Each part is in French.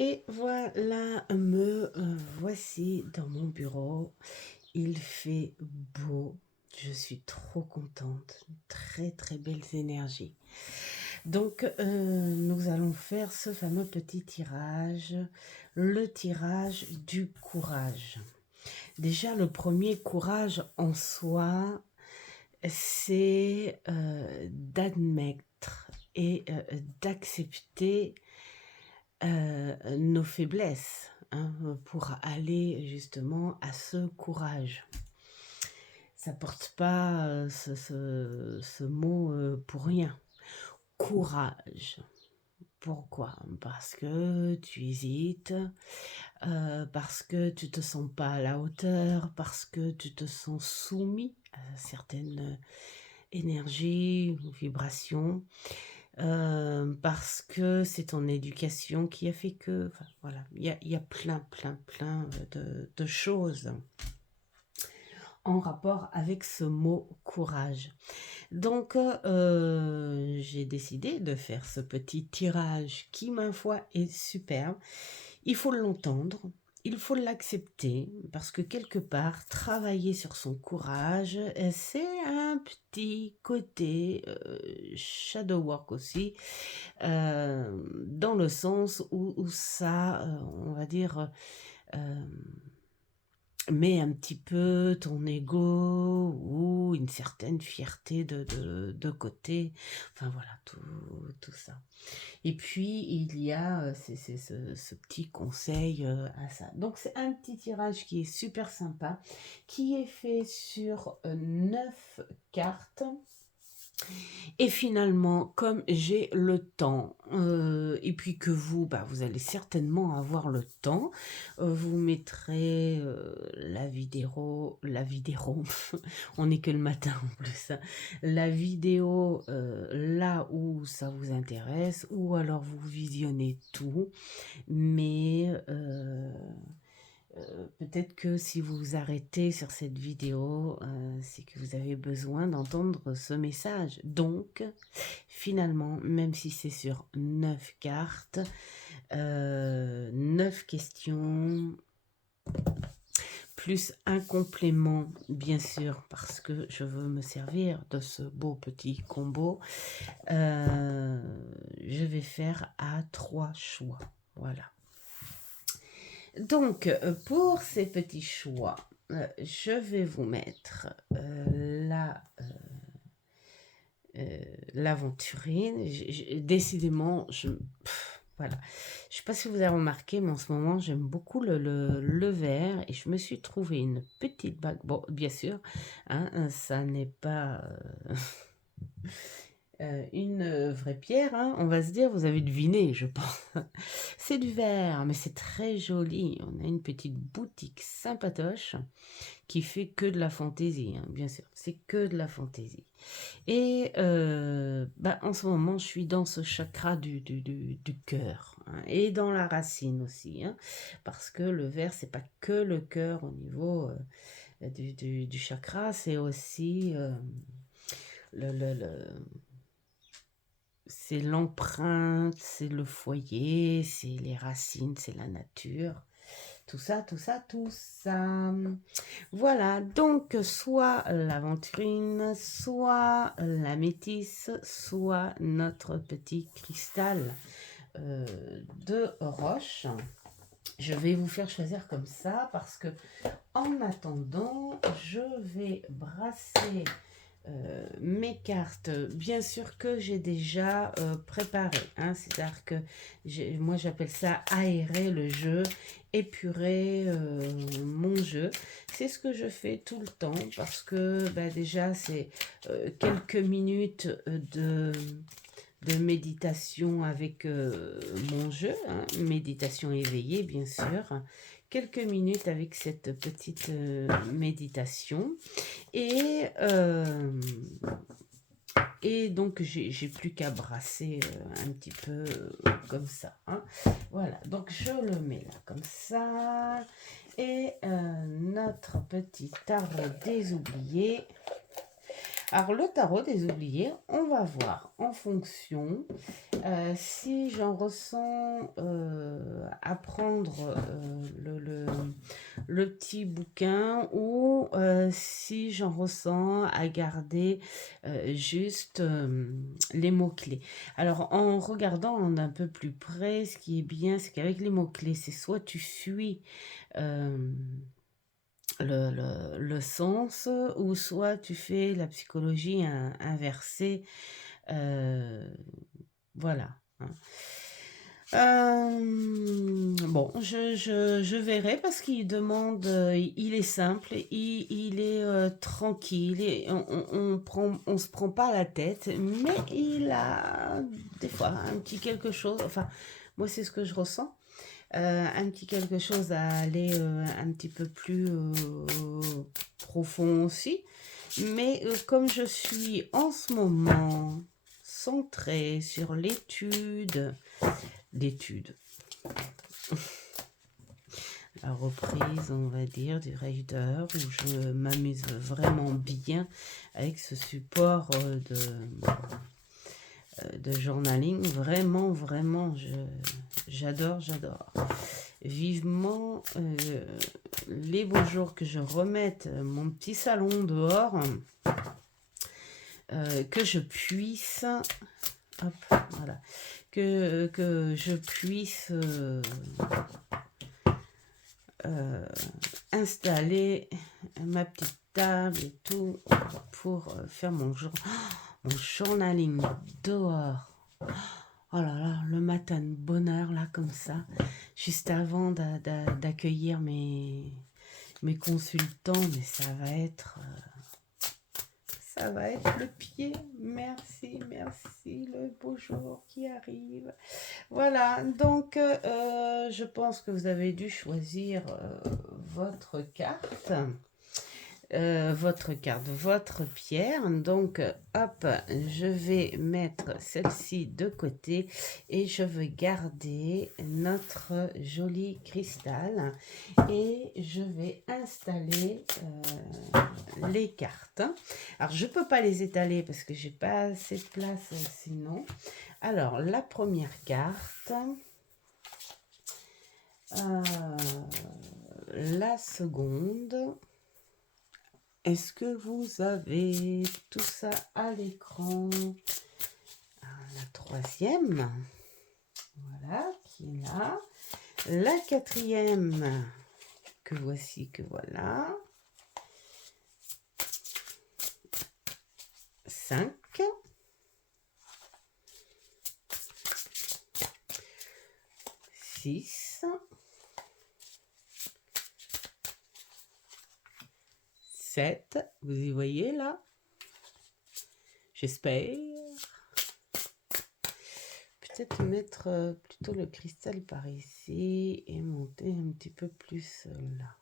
Et voilà, me voici dans mon bureau. Il fait beau. Je suis trop contente. Très très belles énergies. Donc, nous allons faire ce fameux petit tirage, le tirage du courage. Déjà, le premier courage en soi, c'est d'admettre et d'accepter nos faiblesses, hein, pour aller justement à ce courage. Ça porte pas ce mot pour rien. Courage. Pourquoi? Parce que tu hésites, parce que tu te sens pas à la hauteur, parce que tu te sens soumis à certaines énergies ou vibrations, parce que c'est ton éducation qui a fait que, enfin, voilà, il y a plein de choses en rapport avec ce mot courage. Donc, j'ai décidé de faire ce petit tirage qui, ma foi, est superbe. Il faut l'entendre, il faut l'accepter, parce que quelque part, travailler sur son courage, c'est un petit côté shadow work aussi, dans le sens où ça, on va dire, euh, met un petit peu ton ego ou une certaine fierté de côté. Enfin voilà, tout ça. Et puis, il y a ce petit conseil à ça. Donc, c'est un petit tirage qui est super sympa, qui est fait sur 9 cartes. Et finalement, comme j'ai le temps, et puis que vous, bah, vous allez certainement avoir le temps, vous mettrez la vidéo, on n'est que le matin en plus, hein, la vidéo là où ça vous intéresse, ou alors vous visionnez tout, mais peut-être que si vous vous arrêtez sur cette vidéo, c'est que vous avez besoin d'entendre ce message. Donc, finalement, même si c'est sur 9 cartes, 9 questions, plus un complément, bien sûr, parce que je veux me servir de ce beau petit combo, je vais faire à 3 choix. Voilà. Donc, pour ces petits choix, je vais vous mettre l'aventurine. Décidément, voilà. Je ne sais pas si vous avez remarqué, mais en ce moment, j'aime beaucoup le vert et je me suis trouvé une petite bague. Bon, bien sûr, hein, ça n'est pas une vraie pierre, hein, on va se dire, vous avez deviné, je pense. C'est du verre, mais c'est très joli. On a une petite boutique sympatoche qui fait que de la fantaisie, hein, bien sûr. C'est que de la fantaisie. Et bah, en ce moment, je suis dans ce chakra du cœur, hein, et dans la racine aussi, hein, parce que le verre, c'est pas que le cœur au niveau du chakra, c'est aussi le c'est l'empreinte, c'est le foyer, c'est les racines, c'est la nature. Tout ça, tout ça, tout ça. Voilà, donc soit l'aventurine, soit la métisse, soit notre petit cristal de roche. Je vais vous faire choisir comme ça parce que en attendant, je vais brasser mes cartes, bien sûr que j'ai déjà préparé, hein, c'est-à-dire que moi j'appelle ça aérer le jeu, épurer mon jeu. C'est ce que je fais tout le temps parce que bah, déjà c'est quelques minutes de méditation avec mon jeu, hein, méditation éveillée bien sûr, quelques minutes avec cette petite méditation et donc j'ai plus qu'à brasser un petit peu comme ça, hein. Voilà, donc je le mets là comme ça et notre petit tarot des oubliés. Alors le tarot des oubliés, on va voir en fonction si j'en ressens apprendre le petit bouquin ou si j'en ressens à garder juste les mots-clés. Alors en regardant d'un peu plus près, ce qui est bien, c'est qu'avec les mots-clés, c'est soit tu suis le sens ou soit tu fais la psychologie inversée. Voilà. Hein. Bon, je verrai parce qu'il demande, il est simple, il est tranquille, et on se prend pas la tête, mais il a des fois un petit quelque chose, enfin, moi c'est ce que je ressens, un petit quelque chose à aller un petit peu plus profond aussi. Mais comme je suis en ce moment centrée sur l'étude, la reprise, on va dire, du Rider, où je m'amuse vraiment bien avec ce support de journaling. Vraiment, vraiment, j'adore. Vivement les beaux jours que je remette mon petit salon dehors, que je puisse, hop, voilà, que je puisse installer ma petite table et tout pour faire mon journaling dehors. Oh là là, le matin de bonne heure là comme ça, juste avant d'accueillir mes consultants, mais ça va être le pied. Merci, le beau jour qui arrive. Voilà, donc je pense que vous avez dû choisir votre carte. Votre pierre. Donc, hop, je vais mettre celle-ci de côté et je vais garder notre joli cristal et je vais installer les cartes. Alors, je peux pas les étaler parce que j'ai pas assez de place sinon. Alors, la première carte, la seconde. Est-ce que vous avez tout ça à l'écran? La troisième, voilà, qui est là. La quatrième, que voici, que voilà. 5. 6. 7, vous y voyez là? J'espère. Peut-être mettre plutôt le cristal par ici et monter un petit peu plus là.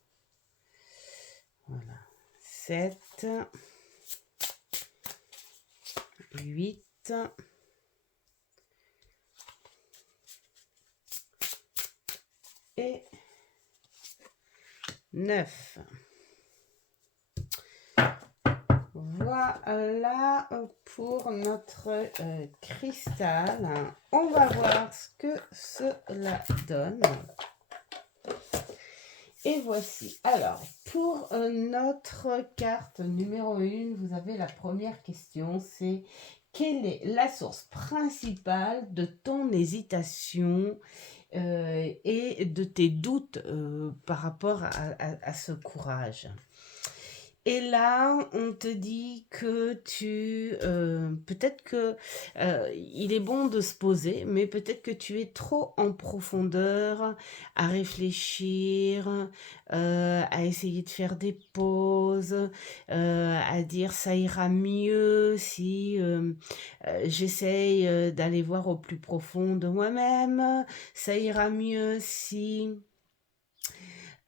Voilà. 7, 8, et 9. Voilà pour notre cristal. On va voir ce que cela donne. Et voici. Alors, pour notre carte numéro 1, vous avez la première question, c'est quelle est la source principale de ton hésitation et de tes doutes par rapport à ce courage? Et là, on te dit que peut-être que il est bon de se poser, mais peut-être que tu es trop en profondeur à réfléchir, à essayer de faire des pauses, à dire ça ira mieux si j'essaye d'aller voir au plus profond de moi-même, ça ira mieux si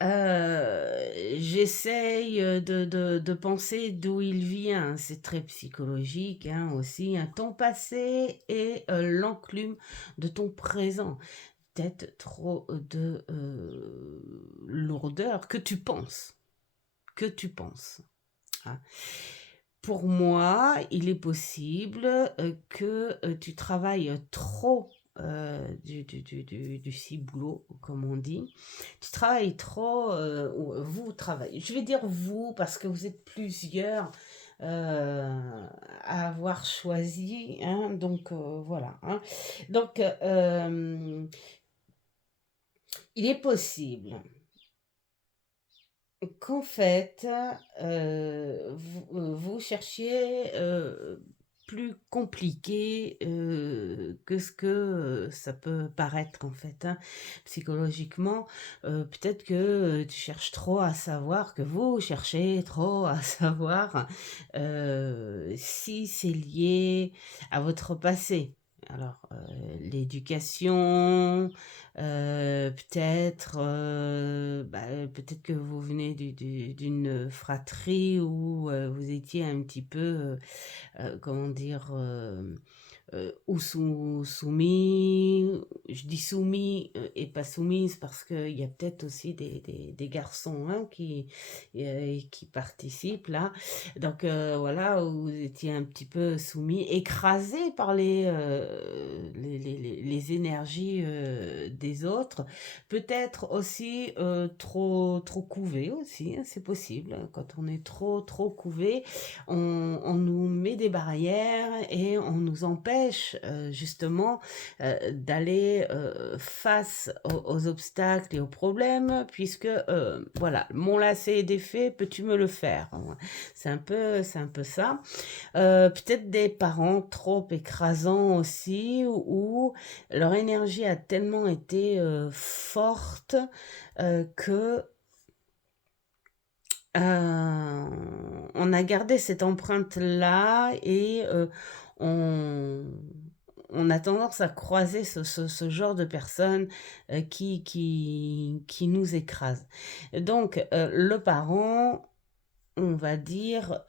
j'essaye de penser d'où il vient, c'est très psychologique hein, aussi, un temps passé et l'enclume de ton présent. Peut-être trop de lourdeur que tu penses. Hein. Pour moi, il est possible que tu travailles trop du ciboulot, comme on dit. Tu travailles trop, ou vous travaillez, je vais dire vous, parce que vous êtes plusieurs à avoir choisi, hein, donc voilà. Hein. Donc, il est possible qu'en fait, vous cherchiez, plus compliqué, que ce que, ça peut paraître en fait, hein. Psychologiquement, peut-être que, tu cherches trop à savoir, que vous cherchez trop à savoir, si c'est lié à votre passé. Alors, l'éducation, peut-être, peut-être que vous venez d'une fratrie où, vous étiez un petit peu, comment dire? Ou soumis, je dis soumis, et pas soumise parce qu'il y a peut-être aussi des garçons, hein, qui participent là. Donc voilà, où vous étiez un petit peu soumis, écrasés par les énergies, des autres. Peut-être aussi, trop couvé aussi, hein, c'est possible. Quand on est trop couvé, on nous met des barrières et on nous empêche justement d'aller face aux obstacles et aux problèmes, puisque voilà, mon lacet est défait, peux-tu me le faire? C'est un peu ça. Peut-être des parents trop écrasants aussi, où leur énergie a tellement été forte que on a gardé cette empreinte-là et on on a tendance à croiser ce genre de personnes, qui nous écrasent. Donc le parent, on va dire,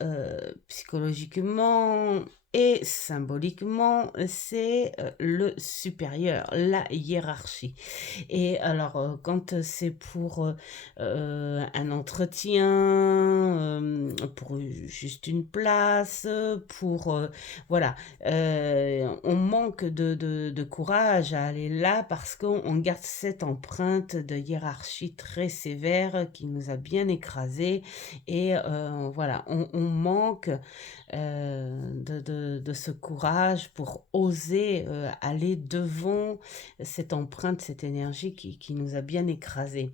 psychologiquement et symboliquement, c'est, le supérieur, la hiérarchie. Et alors, quand c'est pour, un entretien, pour juste une place, pour, voilà, on manque de courage à aller là parce qu'on garde cette empreinte de hiérarchie très sévère qui nous a bien écrasés et voilà, on manque de ce courage pour oser aller devant cette empreinte, cette énergie qui nous a bien écrasés.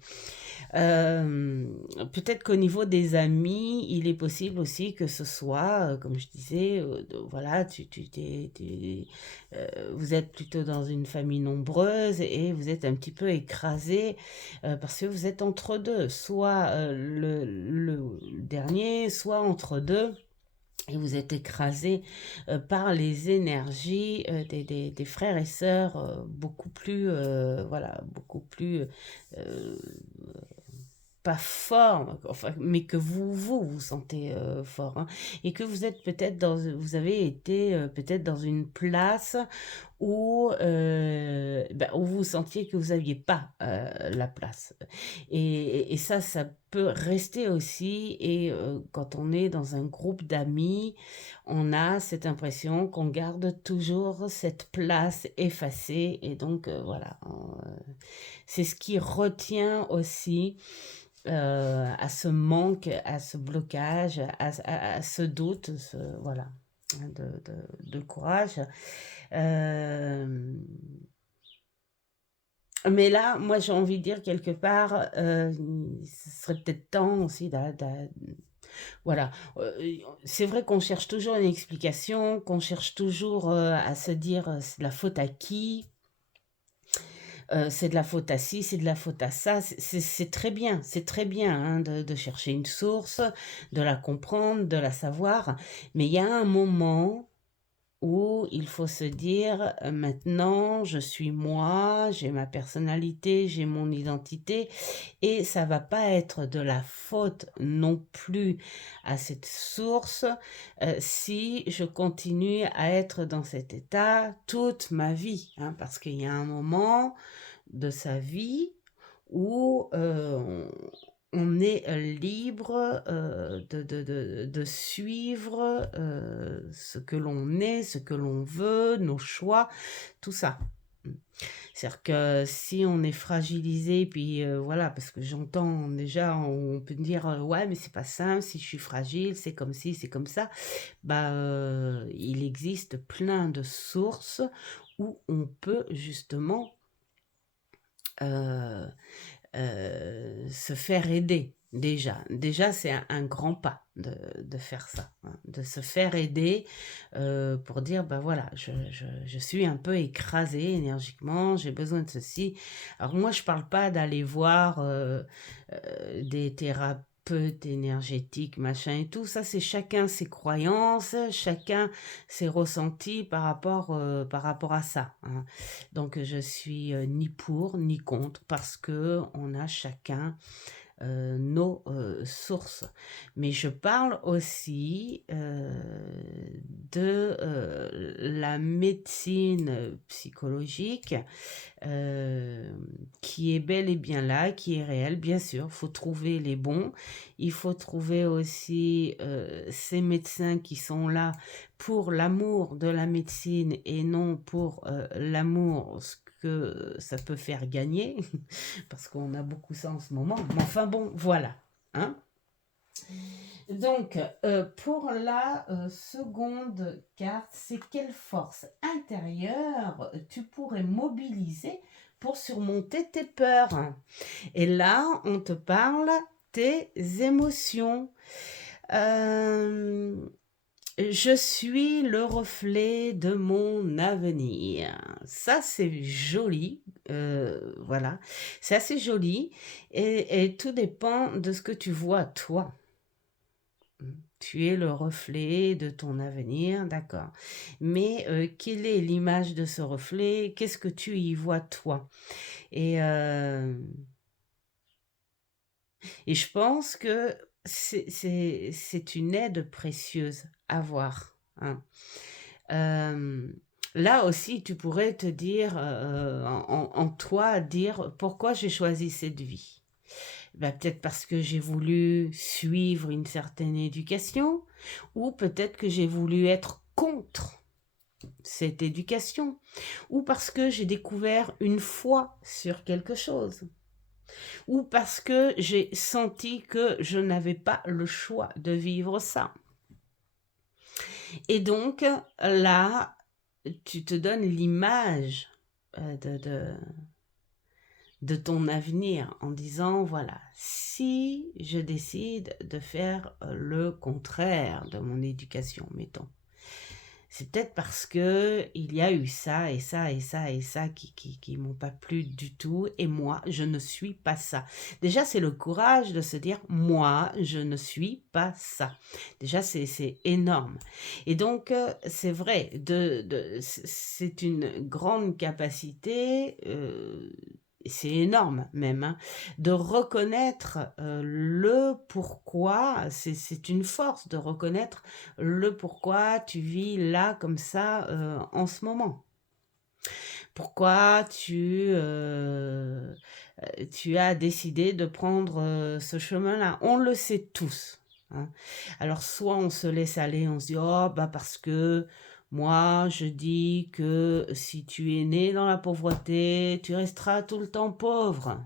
Peut-être qu'au niveau des amis, il est possible aussi que ce soit, comme je disais, voilà, vous êtes plutôt dans une famille nombreuse et vous êtes un petit peu écrasé parce que vous êtes entre deux, soit le dernier, soit entre deux. Et vous êtes écrasé par les énergies des frères et sœurs beaucoup plus, voilà, beaucoup plus pas fort, enfin, mais que vous sentez fort, hein, et que vous êtes peut-être vous avez été peut-être dans une place où, où vous sentiez que vous aviez pas la place. Et ça peut rester aussi. Et quand on est dans un groupe d'amis, on a cette impression qu'on garde toujours cette place effacée. Et donc, voilà, c'est ce qui retient aussi à ce manque, à ce blocage, à ce doute, voilà, hein, de courage. Mais là, moi, j'ai envie de dire quelque part, ce serait peut-être temps aussi voilà. C'est vrai qu'on cherche toujours une explication, qu'on cherche toujours à se dire c'est de la faute à qui, c'est de la faute à ci, c'est de la faute à ça. C'est très bien hein, de chercher une source, de la comprendre, de la savoir. Mais il y a un moment où il faut se dire maintenant je suis moi, j'ai ma personnalité, j'ai mon identité et ça va pas être de la faute non plus à cette source si je continue à être dans cet état toute ma vie, hein, parce qu'il y a un moment de sa vie où on est libre de suivre ce que l'on est, ce que l'on veut, nos choix, tout ça. C'est-à-dire que si on est fragilisé, puis voilà, parce que j'entends déjà, on peut me dire ouais, mais c'est pas simple, si je suis fragile, c'est comme ci, c'est comme ça. Bah, il existe plein de sources où on peut justement euh, se faire aider. Déjà c'est un grand pas de faire ça, hein, de se faire aider pour dire, bah voilà, je suis un peu écrasée énergiquement, j'ai besoin de ceci. Alors moi, je parle pas d'aller voir des thérapeutes énergétiques, machin et tout. Ça, c'est chacun ses croyances, chacun ses ressentis par rapport à ça, hein. Donc, je suis ni pour ni contre parce que on a chacun nos sources. Mais je parle aussi de la médecine psychologique euh, qui est bel et bien là, qui est réelle, bien sûr. Il faut trouver les bons. Il faut trouver aussi ces médecins qui sont là pour l'amour de la médecine et non pour l'amour, ce que ça peut faire gagner, parce qu'on a beaucoup ça en ce moment. Mais enfin bon, voilà. Hein. Donc, pour la seconde carte, c'est quelle force intérieure tu pourrais mobiliser pour surmonter tes peurs? Et là, on te parle tes émotions. Euh, je suis le reflet de mon avenir. Ça, c'est joli. Voilà. C'est assez joli. Et tout dépend de ce que tu vois, toi. Tu es le reflet de ton avenir, d'accord. Mais quelle est l'image de ce reflet? Qu'est-ce que tu y vois, toi? Et, euh, et je pense que c'est une aide précieuse à voir, hein. Euh, Là aussi, tu pourrais te dire, en toi, dire pourquoi j'ai choisi cette vie. Ben, peut-être parce que j'ai voulu suivre une certaine éducation, ou peut-être que j'ai voulu être contre cette éducation, ou parce que j'ai découvert une foi sur quelque chose, ou parce que j'ai senti que je n'avais pas le choix de vivre ça. Et donc, là, tu te donnes l'image de ton avenir en disant, voilà, si je décide de faire le contraire de mon éducation, mettons, c'est peut-être parce que il y a eu ça et ça et ça et ça qui m'ont pas plu du tout et moi, je ne suis pas ça. Déjà, c'est le courage de se dire, moi, je ne suis pas ça. Déjà, c'est énorme. Et donc, c'est vrai, c'est une grande capacité, c'est énorme même, hein, de reconnaître le pourquoi, c'est une force de reconnaître le pourquoi tu vis là comme ça en ce moment. Pourquoi tu as décidé de prendre ce chemin-là. On le sait tous, hein. Alors soit on se laisse aller, on se dit oh bah parce que moi je dis que si tu es né dans la pauvreté, tu resteras tout le temps pauvre.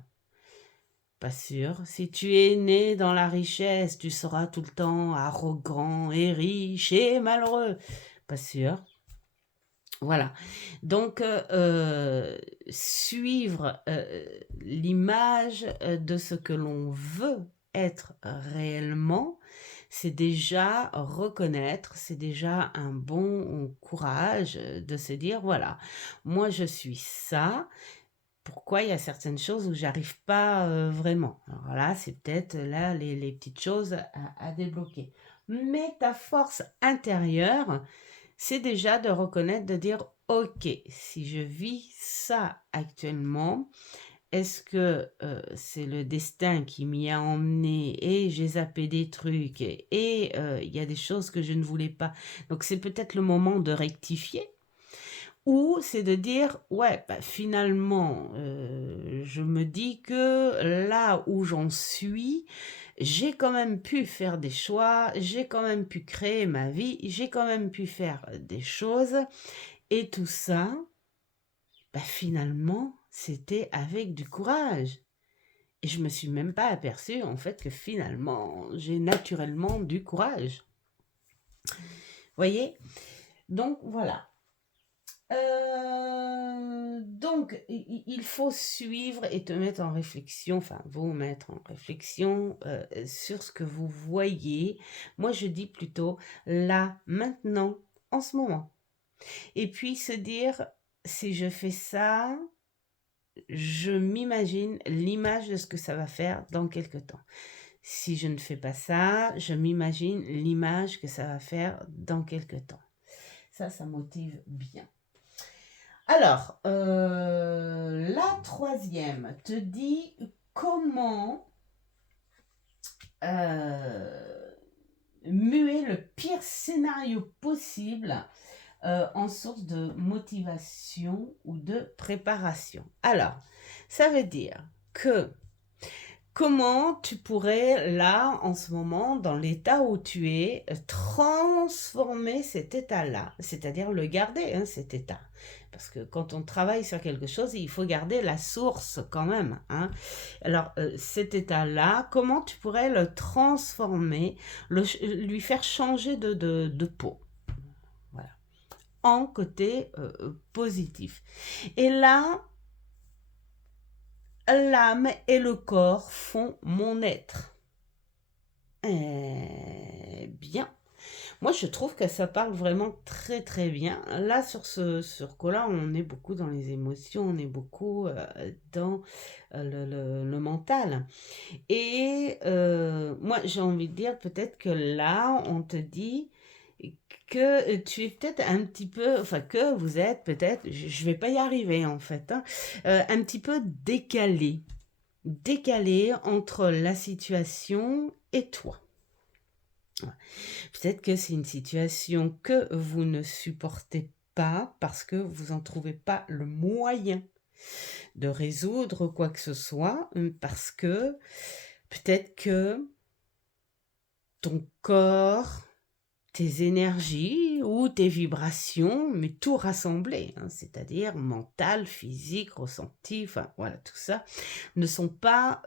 Pas sûr. Si tu es né dans la richesse, tu seras tout le temps arrogant et riche et malheureux. Pas sûr. Voilà. Donc, suivre l'image de ce que l'on veut être réellement, c'est déjà reconnaître, c'est déjà un bon courage de se dire, voilà, moi je suis ça. Pourquoi il y a certaines choses où j'arrive pas vraiment. Alors là, c'est peut-être là les petites choses à débloquer. Mais ta force intérieure, c'est déjà de reconnaître, de dire, ok, si je vis ça actuellement, est-ce que c'est le destin qui m'y a emmené et j'ai zappé des trucs et il y a des choses que je ne voulais pas. Donc c'est peut-être le moment de rectifier. Ou c'est de dire, ouais, bah, finalement, je me dis que là où j'en suis, j'ai quand même pu faire des choix, j'ai quand même pu créer ma vie, j'ai quand même pu faire des choses. Et tout ça, bah, finalement, c'était avec du courage. Et je me suis même pas aperçue, en fait, que finalement, j'ai naturellement du courage. Voyez? Donc, voilà. Donc, il faut suivre et te mettre en réflexion, enfin, vous mettre en réflexion sur ce que vous voyez. Moi, je dis plutôt là, maintenant, en ce moment. Et puis se dire, si je fais ça, je m'imagine l'image de ce que ça va faire dans quelque temps. Si je ne fais pas ça, je m'imagine l'image que ça va faire dans quelque temps. Ça motive bien. Alors, la troisième te dit comment muer le pire scénario possible en source de motivation ou de préparation. Alors, ça veut dire que comment tu pourrais, là, en ce moment, dans l'état où tu es, transformer cet état-là, c'est-à-dire le garder, hein, cet état. Parce que quand on travaille sur quelque chose, il faut garder la source quand même. Hein. Alors, cet état-là, comment tu pourrais le transformer, lui faire changer de peau voilà. En côté positif. Et là, l'âme et le corps font mon être. Eh bien, moi je trouve que ça parle vraiment très très bien. Là sur quoi-là, on est beaucoup dans les émotions, on est beaucoup dans le mental. Et moi j'ai envie de dire peut-être que là on te dit que tu es peut-être un petit peu, enfin que vous êtes peut-être, je vais pas y arriver en fait, hein, un petit peu décalé entre la situation et toi. Peut-être que c'est une situation que vous ne supportez pas parce que vous n'en trouvez pas le moyen de résoudre quoi que ce soit, parce que peut-être que ton corps, tes énergies ou tes vibrations, mais tout rassemblé, hein, c'est-à-dire mental, physique, ressenti, enfin voilà, tout ça, ne sont pas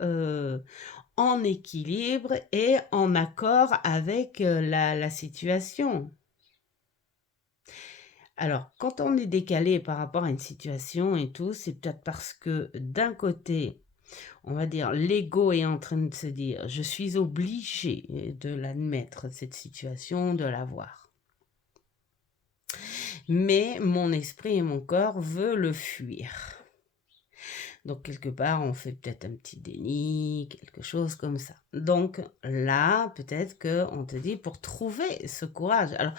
en équilibre et en accord avec la situation. Alors, quand on est décalé par rapport à une situation et tout, c'est peut-être parce que d'un côté, on va dire, l'ego est en train de se dire, je suis obligé de l'admettre, cette situation, de la voir. Mais mon esprit et mon corps veulent le fuir. Donc, quelque part, on fait peut-être un petit déni, quelque chose comme ça. Donc, là, peut-être qu'on te dit, pour trouver ce courage. Alors,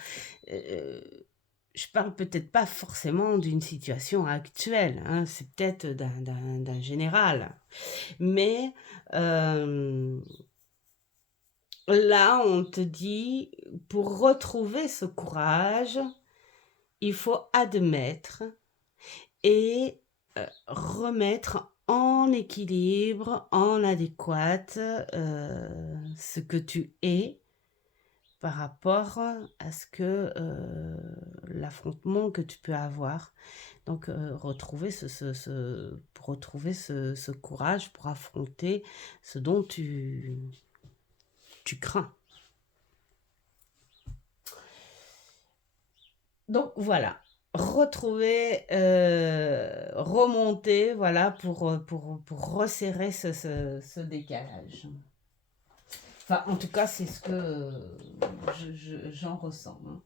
je parle peut-être pas forcément d'une situation actuelle, hein, c'est peut-être d'un général. Mais là, on te dit, pour retrouver ce courage, il faut admettre et remettre en équilibre, en adéquate, ce que tu es par rapport à ce que l'affrontement que tu peux avoir. Donc retrouver retrouver ce courage pour affronter ce dont tu crains. Donc voilà, retrouver, remonter, voilà, pour resserrer ce décalage. Enfin, en tout cas, c'est ce que j'en ressens. Hein.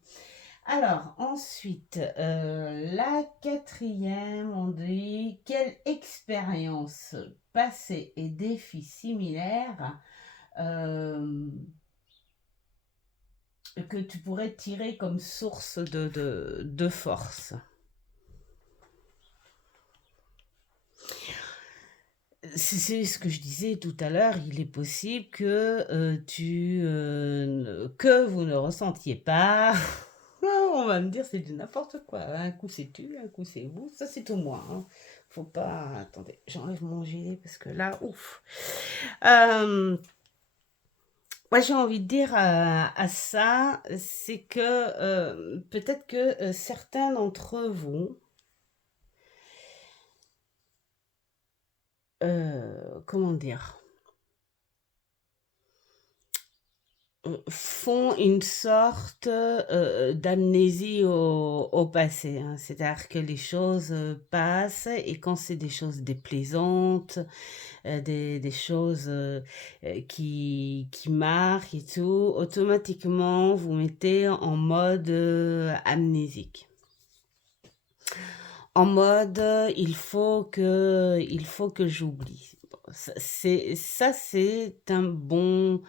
Alors, ensuite, la quatrième, on dit, quelle expérience passée et défis similaires que tu pourrais tirer comme source de force. C'est ce que je disais tout à l'heure, il est possible que que vous ne ressentiez pas. On va me dire c'est du n'importe quoi. Un coup c'est tu, un coup c'est vous. Ça c'est tout moi. Hein. Faut pas. Attendez, j'enlève mon gilet parce que là, ouf. Moi j'ai envie de dire à ça, c'est que peut-être que certains d'entre vous comment dire? Font une sorte, d'amnésie au passé, hein. C'est-à-dire que les choses, passent et quand c'est des choses déplaisantes, des choses, qui marquent et tout, automatiquement vous mettez en mode, amnésique. En mode, il faut que j'oublie. Bon, ça c'est un bon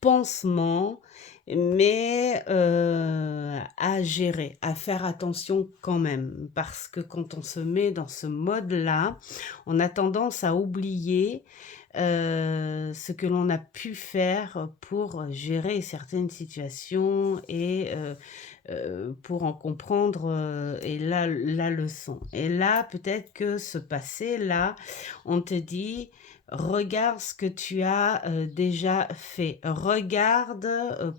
pansement, mais à gérer, à faire attention quand même. Parce que quand on se met dans ce mode-là, on a tendance à oublier ce que l'on a pu faire pour gérer certaines situations et pour en comprendre et la leçon. Et là, peut-être que ce passé-là, on te dit, regarde ce que tu as déjà fait. Regarde,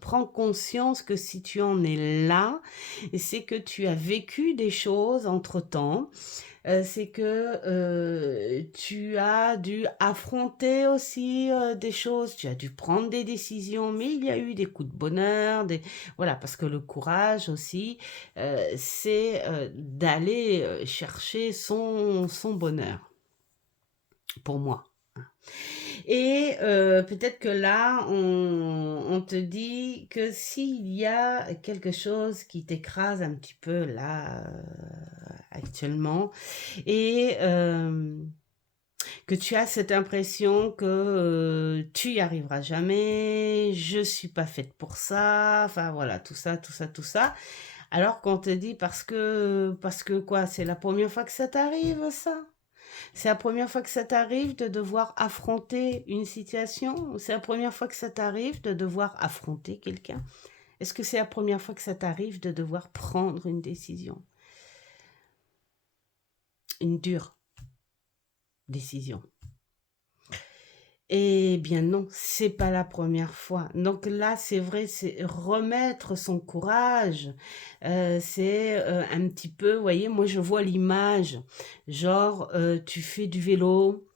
prends conscience que si tu en es là, c'est que tu as vécu des choses entre-temps, c'est que tu as dû affronter aussi des choses, tu as dû prendre des décisions, mais il y a eu des coups de bonheur, voilà, parce que le courage aussi, c'est d'aller chercher son bonheur, pour moi. Et peut-être que là, on te dit que s'il y a quelque chose qui t'écrase un petit peu là, actuellement, et que tu as cette impression que tu y arriveras jamais, je suis pas faite pour ça, enfin voilà, tout ça, tout ça, tout ça. Alors qu'on te dit parce que quoi, c'est la première fois que ça t'arrive, ça? C'est la première fois que ça t'arrive de devoir affronter une situation? C'est la première fois que ça t'arrive de devoir affronter quelqu'un? Est-ce que c'est la première fois que ça t'arrive de devoir prendre une décision? Une dure décision. Eh bien non, c'est pas la première fois. Donc là, c'est vrai, c'est remettre son courage. C'est un petit peu, vous voyez, moi je vois l'image, genre tu fais du vélo,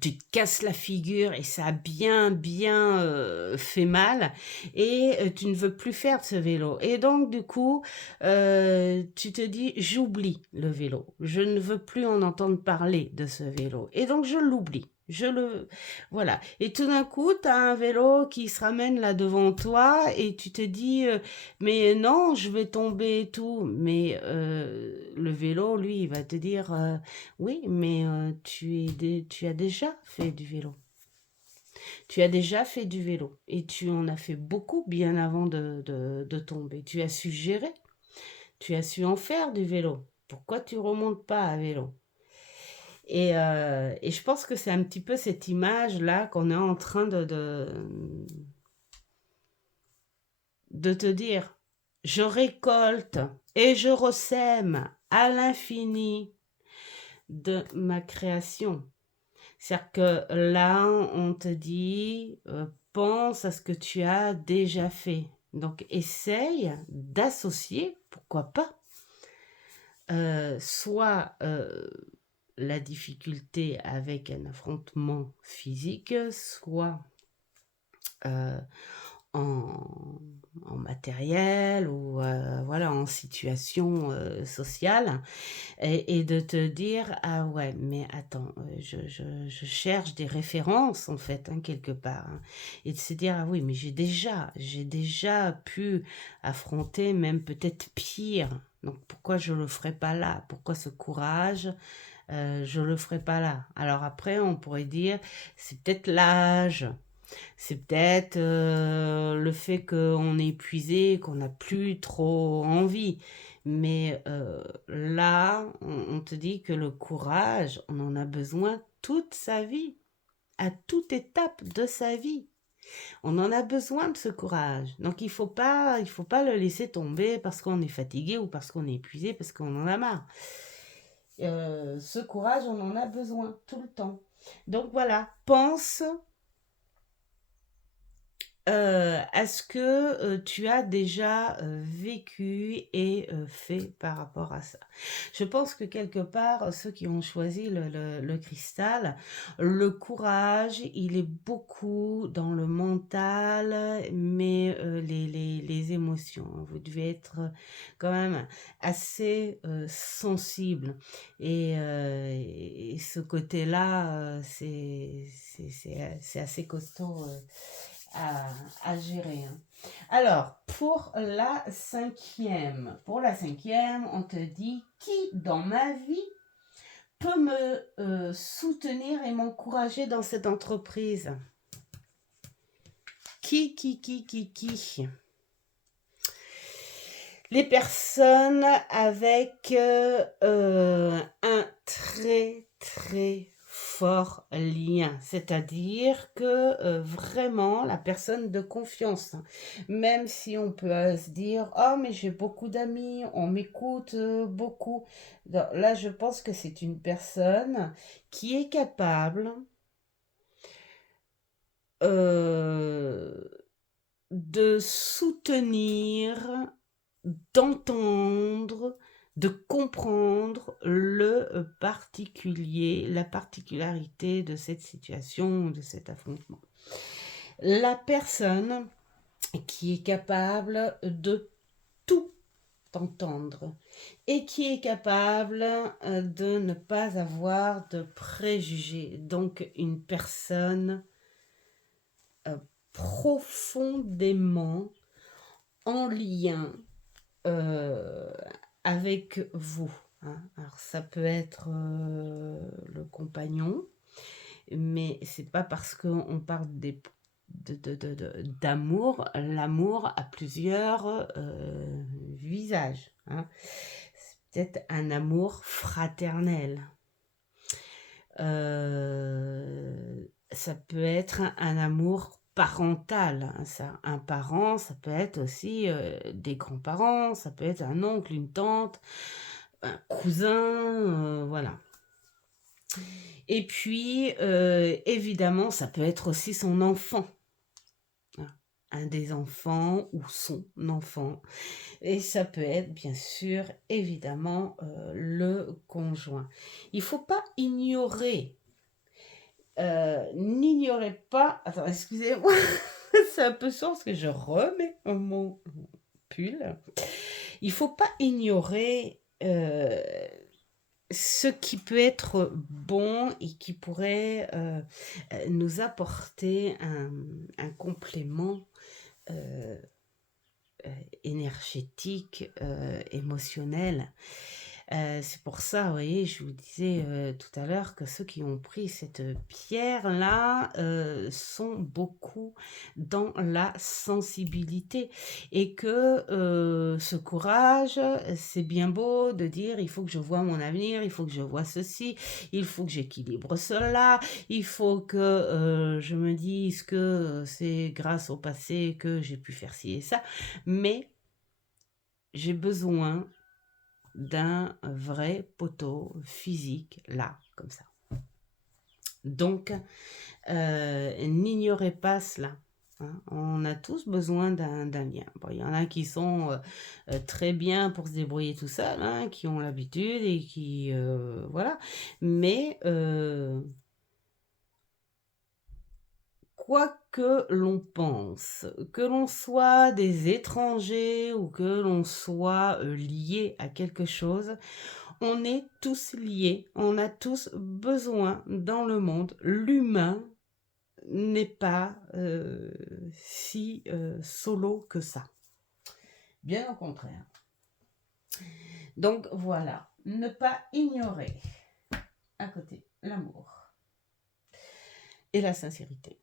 tu te casses la figure et ça a bien, bien fait mal et tu ne veux plus faire de ce vélo. Et donc, du coup, tu te dis, j'oublie le vélo. Je ne veux plus en entendre parler de ce vélo. Et donc, je l'oublie. Voilà. Et tout d'un coup, tu as un vélo qui se ramène là devant toi et tu te dis, mais non, je vais tomber et tout. Mais le vélo, lui, il va te dire, oui, mais tu as déjà fait du vélo. Tu as déjà fait du vélo et tu en as fait beaucoup bien avant de tomber. Tu as su gérer, tu as su en faire du vélo. Pourquoi tu remontes pas à vélo? Et je pense que c'est un petit peu cette image-là qu'on est en train de te dire. Je récolte et je ressème à l'infini de ma création. C'est-à-dire que là, on te dit, pense à ce que tu as déjà fait. Donc, essaye d'associer, pourquoi pas, soit la difficulté avec un affrontement physique, soit euh, en, en matériel ou voilà, en situation sociale. Et de te dire, ah ouais, mais attends, je cherche des références en fait, hein, quelque part, hein. Et de se dire, ah oui, mais j'ai déjà pu affronter même peut-être pire. Donc pourquoi je le ferais pas là? Pourquoi ce courage, je le ferais pas là? Alors après, on pourrait dire, c'est peut-être l'âge, c'est peut-être le fait qu'on est épuisé, qu'on n'a plus trop envie. Mais là, on te dit que le courage, on en a besoin toute sa vie, à toute étape de sa vie. On en a besoin de ce courage. Donc il faut pas le laisser tomber parce qu'on est fatigué ou parce qu'on est épuisé, parce qu'on en a marre. Ce courage, on en a besoin tout le temps. Donc voilà, pense Est-ce que, tu as déjà, vécu et fait par rapport à ça? Je pense que quelque part, ceux qui ont choisi le cristal, le courage, il est beaucoup dans le mental, mais les émotions, hein. Vous devez être, quand même assez, sensible et ce côté-là, c'est assez costaud, à, à gérer, hein. Alors, pour la cinquième, on te dit qui dans ma vie peut me soutenir et m'encourager dans cette entreprise? Qui? Les personnes avec un très fort lien, c'est-à-dire que vraiment la personne de confiance, hein. Même si on peut se dire, oh mais j'ai beaucoup d'amis, on m'écoute beaucoup. Non, là, je pense que c'est une personne qui est capable euh, de soutenir, d'entendre, de comprendre le particulier, la particularité de cette situation, de cet affrontement. La personne qui est capable de tout entendre et qui est capable de ne pas avoir de préjugés. Donc une personne profondément en lien euh, avec vous, hein. Alors ça peut être le compagnon, mais c'est pas parce qu'on parle d'amour, l'amour a plusieurs visages, hein. C'est peut-être un amour fraternel. Ça peut être un amour parental, hein, ça. Un parent, ça peut être aussi des grands-parents, ça peut être un oncle, une tante, un cousin, voilà. Et puis, évidemment, ça peut être aussi son enfant, hein, un des enfants ou son enfant. Et ça peut être, bien sûr, évidemment, le conjoint. Il ne faut pas ignorer. N'ignorez pas. Attends, excusez-moi, c'est un peu sourd parce que je remets mon pull. Il faut pas ignorer ce qui peut être bon et qui pourrait nous apporter un complément euh, énergétique, émotionnel. C'est pour ça, vous voyez, je vous disais tout à l'heure que ceux qui ont pris cette pierre-là sont beaucoup dans la sensibilité et que ce courage, c'est bien beau de dire il faut que je vois mon avenir, il faut que je vois ceci, il faut que j'équilibre cela, il faut que je me dise que c'est grâce au passé que j'ai pu faire ci et ça, mais j'ai besoin d'un vrai poteau physique là, comme ça. Donc, n'ignorez pas cela, hein. On a tous besoin d'un lien. Bon, il y en a qui sont très bien pour se débrouiller tout seul, hein, qui ont l'habitude et qui... voilà. Mais quoi que l'on pense, que l'on soit des étrangers ou que l'on soit lié à quelque chose, on est tous liés, on a tous besoin dans le monde. L'humain n'est pas si solo que ça. Bien au contraire. Donc voilà, ne pas ignorer à côté l'amour et la sincérité.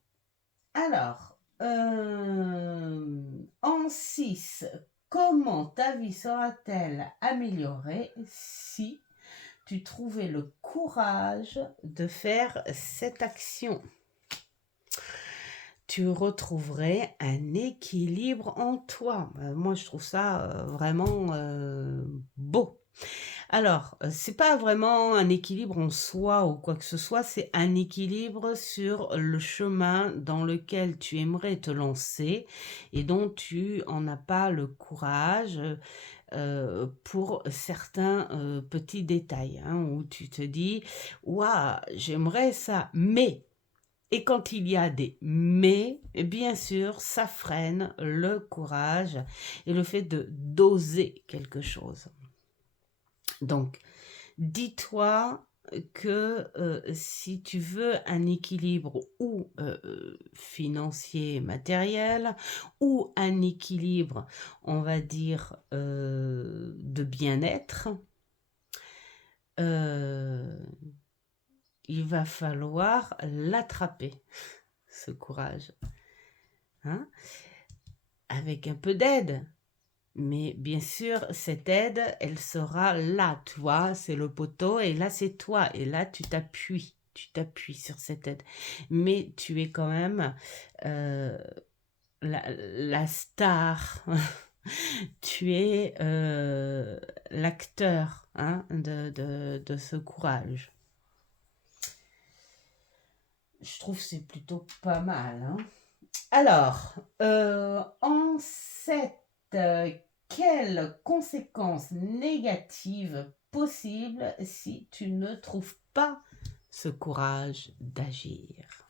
Alors, en 6, comment ta vie sera-t-elle améliorée si tu trouvais le courage de faire cette action? Tu retrouverais un équilibre en toi. Moi, je trouve ça vraiment beau. Alors, c'est pas vraiment un équilibre en soi ou quoi que ce soit, c'est un équilibre sur le chemin dans lequel tu aimerais te lancer et dont tu en as pas le courage, pour certains, petits détails, hein, où tu te dis: «Waouh, j'aimerais ça, mais» et quand il y a des «mais», bien sûr, ça freine le courage et le fait de d'oser quelque chose. Donc dis-toi que, si tu veux un équilibre ou, financier, matériel ou un équilibre, on va dire, de bien-être, heu, il va falloir l'attraper, ce courage, hein, avec un peu d'aide. Mais bien sûr, cette aide, elle sera là, tu vois? C'est le poteau et là, c'est toi et là, tu t'appuies sur cette aide. Mais tu es quand même, heu, la star. Tu es, l'acteur, hein, de ce courage. Je trouve que c'est plutôt pas mal, hein. Alors, quelles conséquences négatives possibles si tu ne trouves pas ce courage d'agir?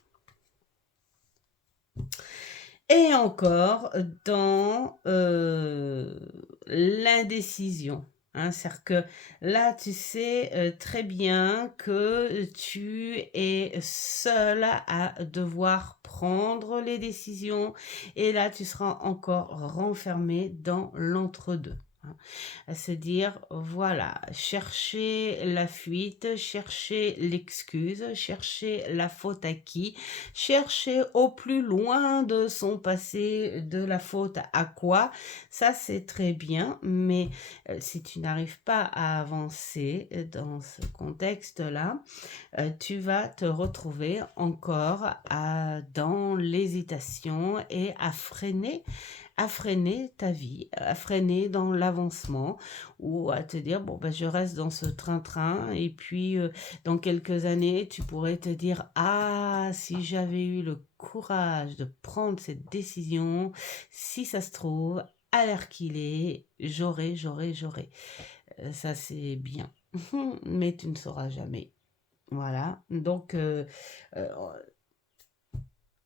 Et encore dans, l'indécision, hein. C'est-à-dire que là, tu sais, très bien que tu es seul à devoir prendre les décisions et là, tu seras encore renfermé dans l'entre-deux, hein. À se dire, voilà, chercher la fuite, chercher l'excuse, chercher la faute à qui, chercher au plus loin de son passé de la faute à quoi, ça c'est très bien, mais si tu n'arrives pas à avancer dans ce contexte-là, tu vas te retrouver encore dans l'hésitation et à freiner ta vie, à freiner dans l'avancement ou à te dire: «Bon, ben je reste dans ce train-train» et puis, dans quelques années, tu pourrais te dire: «Ah, si j'avais eu le courage de prendre cette décision, si ça se trouve, à l'heure qu'il est, j'aurais». Ça, c'est bien, mais tu ne sauras jamais. Voilà, donc heu,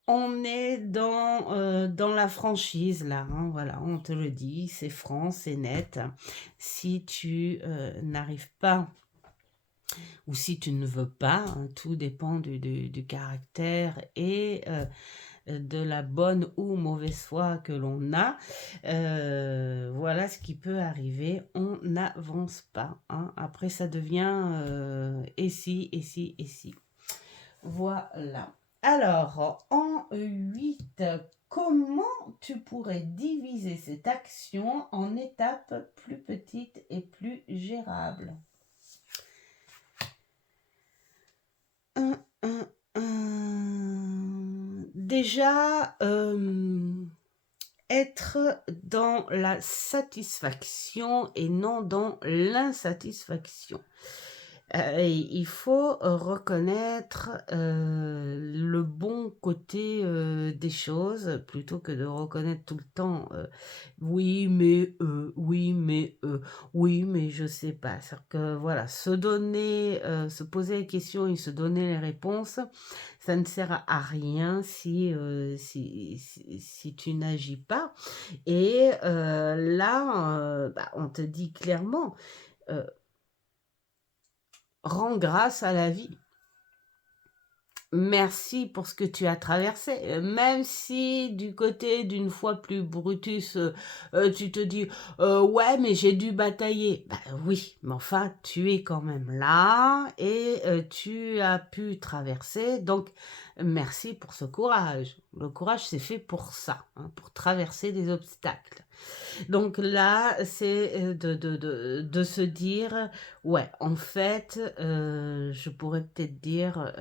on est dans la franchise là, hein, voilà, on te le dit, c'est franc, c'est net. Si tu, n'arrives pas ou si tu ne veux pas, hein, tout dépend du caractère et de la bonne ou mauvaise foi que l'on a. Voilà ce qui peut arriver, on n'avance pas, hein. Après ça devient, «Et si, et si, et si?» Voilà. Alors, en 8, comment tu pourrais diviser cette action en étapes plus petites et plus gérables? Hum, hum, Déjà, être dans la satisfaction et non dans l'insatisfaction. Il faut, reconnaître, le bon côté, des choses plutôt que de reconnaître tout le temps, oui mais, oui mais je sais pas». C'est-à-dire que voilà, se poser les questions et se donner les réponses, ça ne sert à rien si tu n'agis pas et là, bah, on te dit clairement, heu: «Rends grâce à la vie». Merci pour ce que tu as traversé, même si du côté d'une foi plus Brutus, tu te dis: Ouais, mais j'ai dû batailler». Bah, oui, mais enfin, tu es quand même là et tu as pu traverser, donc merci pour ce courage. Le courage, c'est fait pour ça, hein, pour traverser des obstacles. Donc là, c'est, de se dire: «Ouais, en fait, je pourrais peut-être dire,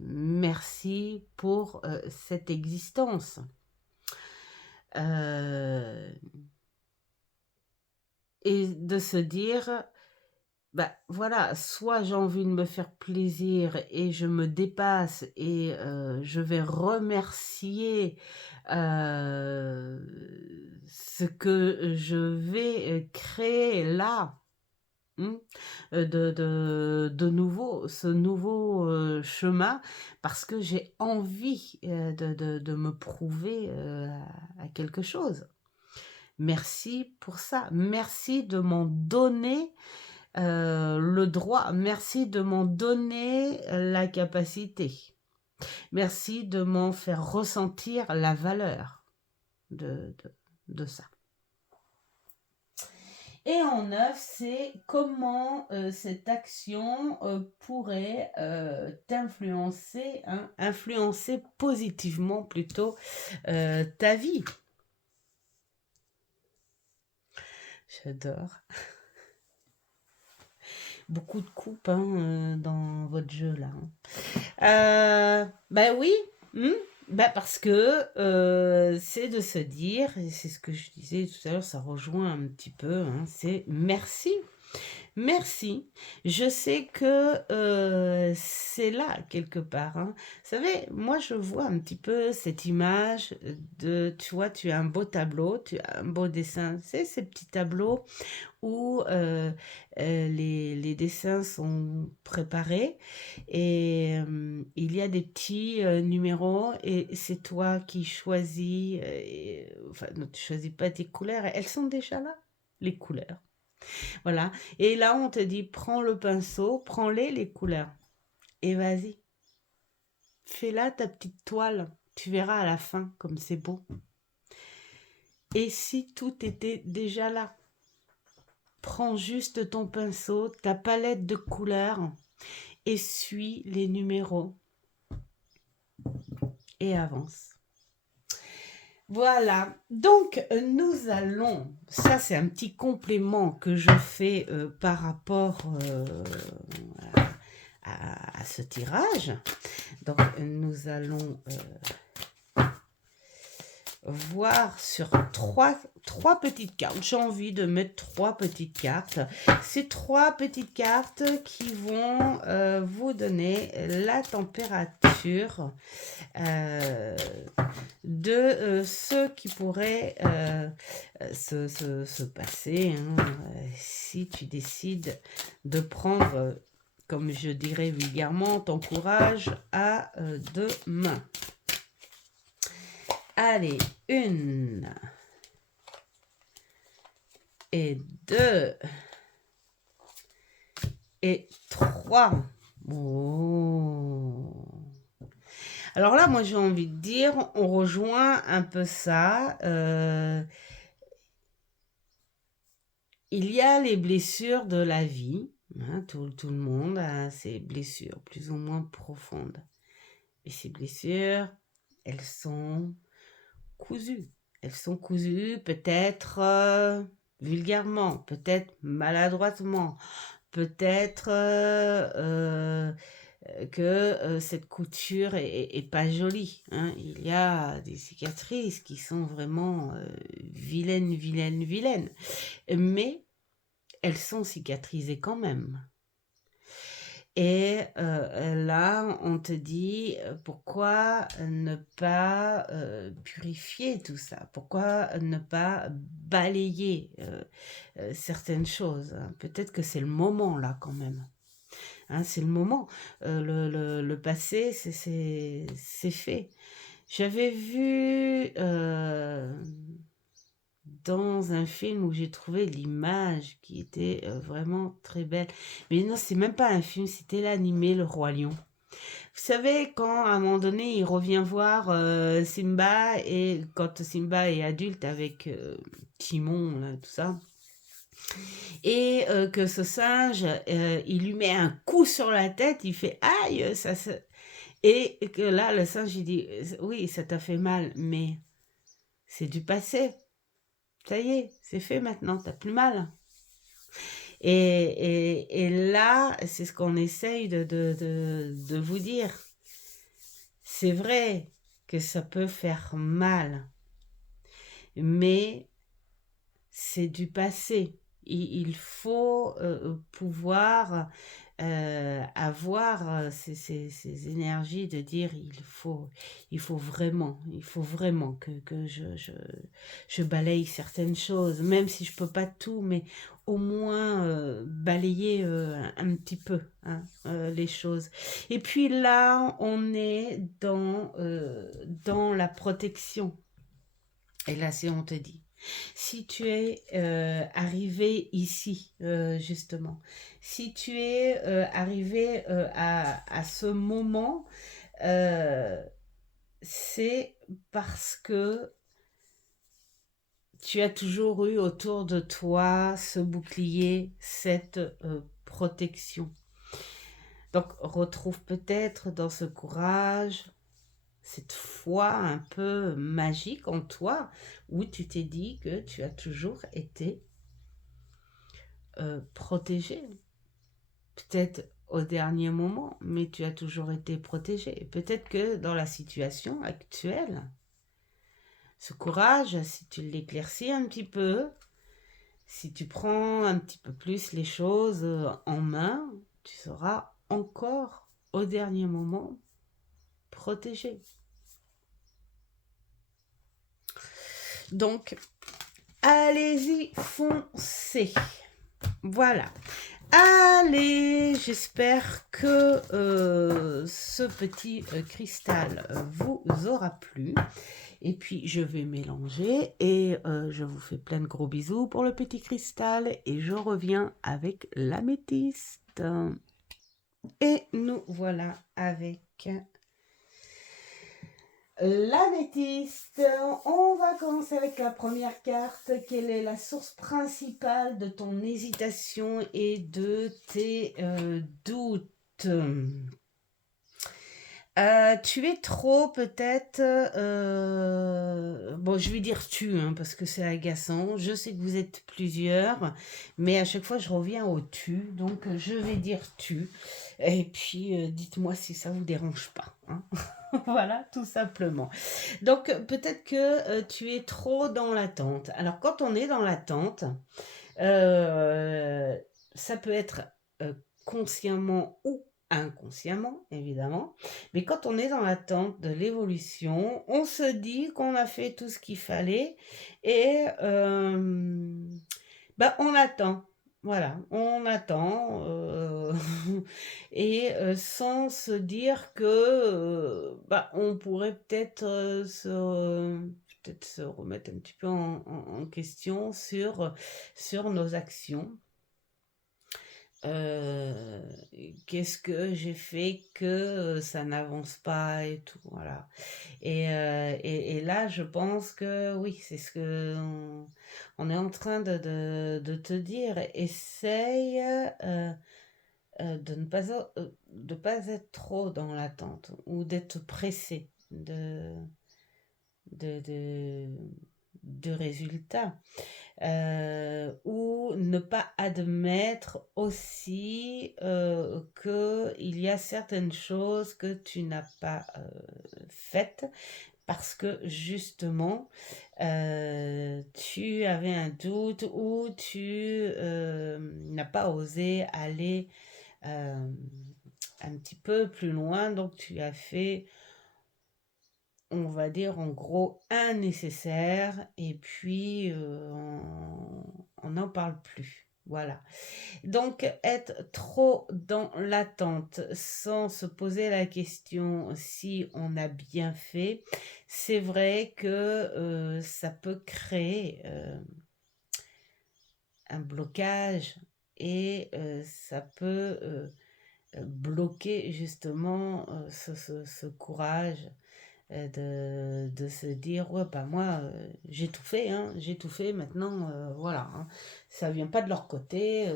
merci pour, cette existence». Heu et de se dire: bah, voilà, soit j'ai envie de me faire plaisir et je me dépasse et je vais remercier, ce que je vais, créer là, mmh, de nouveau ce nouveau, chemin parce que j'ai envie, de me prouver, à quelque chose. Merci pour ça. Merci de m'en donner le droit. Merci de m'en donner la capacité. Merci de m'en faire ressentir la valeur de ça. Et en neuf, c'est comment cette action pourrait t'influencer, hein, influencer positivement plutôt ta vie. J'adore. Beaucoup de coupes hein, dans votre jeu là. Bah oui, mmh, bah parce que c'est de se dire, et c'est ce que je disais tout à l'heure, ça rejoint un petit peu, hein, c'est merci. Merci. Je sais que, c'est là quelque part, hein. Vous savez, moi je vois un petit peu cette image de tu vois, tu as un beau tableau, tu as un beau dessin. Tu sais ces petits tableaux où, les dessins sont préparés et il y a des petits, numéros et c'est toi qui choisis, et enfin non, tu choisis pas tes couleurs, elles sont déjà là, les couleurs. Voilà. Et là, on te dit, prends le pinceau, prends-les, les couleurs. Et vas-y, fais là ta petite toile. Tu verras à la fin comme c'est beau. Et si tout était déjà là? Prends juste ton pinceau, ta palette de couleurs et suis les numéros et avance. Voilà, donc nous allons, ça c'est un petit complément que je fais par rapport à ce tirage. Donc nous allons voir sur trois petites cartes. J'ai envie de mettre trois petites cartes. Ces trois petites cartes qui vont vous donner la température de ce qui pourrait se passer hein, si tu décides de prendre, comme je dirais vulgairement, ton courage à deux mains. Allez, 1 et 2 et 3. Oh. Alors là, moi j'ai envie de dire, on rejoint un peu ça. Il y a les blessures de la vie. Hein, tout le monde a ses blessures plus ou moins profondes. Et ces blessures, elles sont cousues. Elles sont cousues peut-être vulgairement, peut-être maladroitement, peut-être que cette couture est pas jolie. Hein. Il y a des cicatrices qui sont vraiment vilaines, vilaines, vilaines. Mais elles sont cicatrisées quand même. Et là, on te dit, pourquoi ne pas purifier tout ça? Pourquoi ne pas balayer certaines choses? Hein? Peut-être que c'est le moment là quand même. Hein, c'est le moment. Le passé, c'est fait. J'avais vu dans un film où j'ai trouvé l'image qui était vraiment très belle. Mais non, c'est même pas un film, c'était l'animé Le Roi Lion. Vous savez, quand à un moment donné, il revient voir Simba, et quand Simba est adulte avec Timon, là, tout ça, et que ce singe, il lui met un coup sur la tête, il fait aïe, ça se... Et que là, le singe, il dit, oui, ça t'a fait mal, mais c'est du passé. Ça y est, c'est fait maintenant, t'as plus mal. Et là, c'est ce qu'on essaye de vous dire. C'est vrai que ça peut faire mal, mais c'est du passé. il faut pouvoir avoir ces énergies de dire il faut vraiment que je balaye certaines choses, même si je peux pas tout, mais au moins balayer un petit peu hein, les choses. Et puis là, on est dans la protection. Et là, si on te dit, si tu es arrivé ici, justement, si tu es arrivé à ce moment, euh, c'est parce que tu as toujours eu autour de toi ce bouclier, cette protection. Donc, retrouve peut-être dans ce courage, cette foi un peu magique en toi, où tu t'es dit que tu as toujours été protégé. Peut-être au dernier moment, mais tu as toujours été protégé. Peut-être que dans la situation actuelle, ce courage, si tu l'éclaircis un petit peu, si tu prends un petit peu plus les choses en main, tu seras encore au dernier moment protégé. Donc, allez-y, foncez. Voilà. Allez, j'espère que ce petit cristal vous aura plu. Et puis, je vais mélanger et je vous fais plein de gros bisous pour le petit cristal. Et je reviens avec l'améthyste. Et nous voilà avec l'améthyste. On va commencer avec la première carte. Quelle est la source principale de ton hésitation et de tes doutes? Tu es trop peut-être... bon, je vais dire tu, hein, parce que c'est agaçant. Je sais que vous êtes plusieurs, mais à chaque fois, je reviens au tu. Donc, je vais dire tu. Et puis, dites-moi si ça vous dérange pas. Hein. Voilà, tout simplement. Donc, peut-être que tu es trop dans l'attente. Alors, quand on est dans l'attente, euh, ça peut être consciemment ou inconsciemment, évidemment. Mais quand on est dans l'attente de l'évolution, on se dit qu'on a fait tout ce qu'il fallait et on attend. Voilà, on attend et sans se dire que on pourrait peut-être se remettre un petit peu en question sur nos actions. Euh, Qu'est-ce que j'ai fait que ça n'avance pas et tout, voilà. Et là, je pense que oui, c'est ce que on est en train de te dire. Essaye de ne pas, de pas être trop dans l'attente ou d'être pressé de, de, de résultats. Ou ne pas admettre aussi qu'il y a certaines choses que tu n'as pas faites parce que justement tu avais un doute ou tu n'as pas osé aller un petit peu plus loin, donc tu as fait, on va dire en gros, un nécessaire et puis on n'en parle plus. Voilà. Donc, être trop dans l'attente sans se poser la question si on a bien fait, c'est vrai que ça peut créer un blocage et ça peut bloquer justement ce courage de se dire ouais bah moi j'ai tout fait hein, j'ai tout fait maintenant voilà hein, ça vient pas de leur côté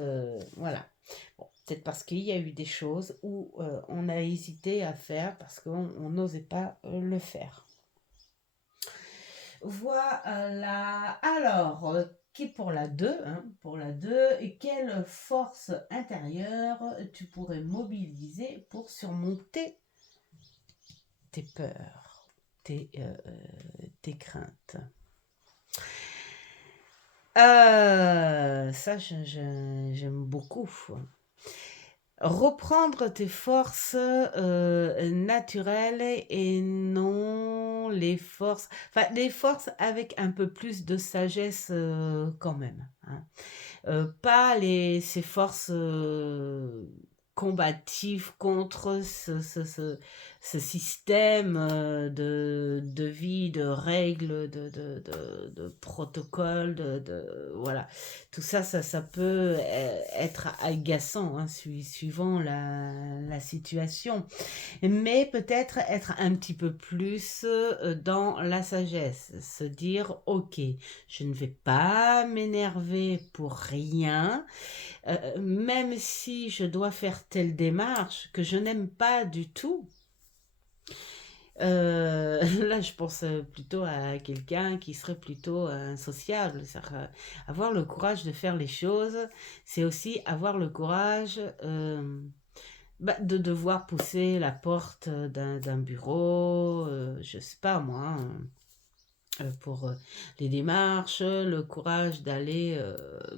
voilà bon, peut-être parce qu'il y a eu des choses où on a hésité à faire parce qu'on n'osait pas le faire. Voilà, alors qui pour la 2 hein, pour la 2 quelle force intérieure tu pourrais mobiliser pour surmonter tes peurs, tes craintes. Ça, j'aime beaucoup. Reprendre tes forces, naturelles et non les forces enfin, des forces avec un peu plus de sagesse, quand même, hein. Pas ces forces, combatives contre ce système, de vie, de règles, de protocoles, voilà. Tout ça, ça peut être agaçant, hein, suivant la situation. Mais peut-être être un petit peu plus dans la sagesse, se dire, ok, je ne vais pas m'énerver pour rien, même si je dois faire telle démarche que je n'aime pas du tout. Là, je pense plutôt à quelqu'un qui serait plutôt insociable. Avoir le courage de faire les choses, c'est aussi avoir le courage de devoir pousser la porte d'un bureau, je sais pas moi, hein, pour les démarches, le courage d'aller,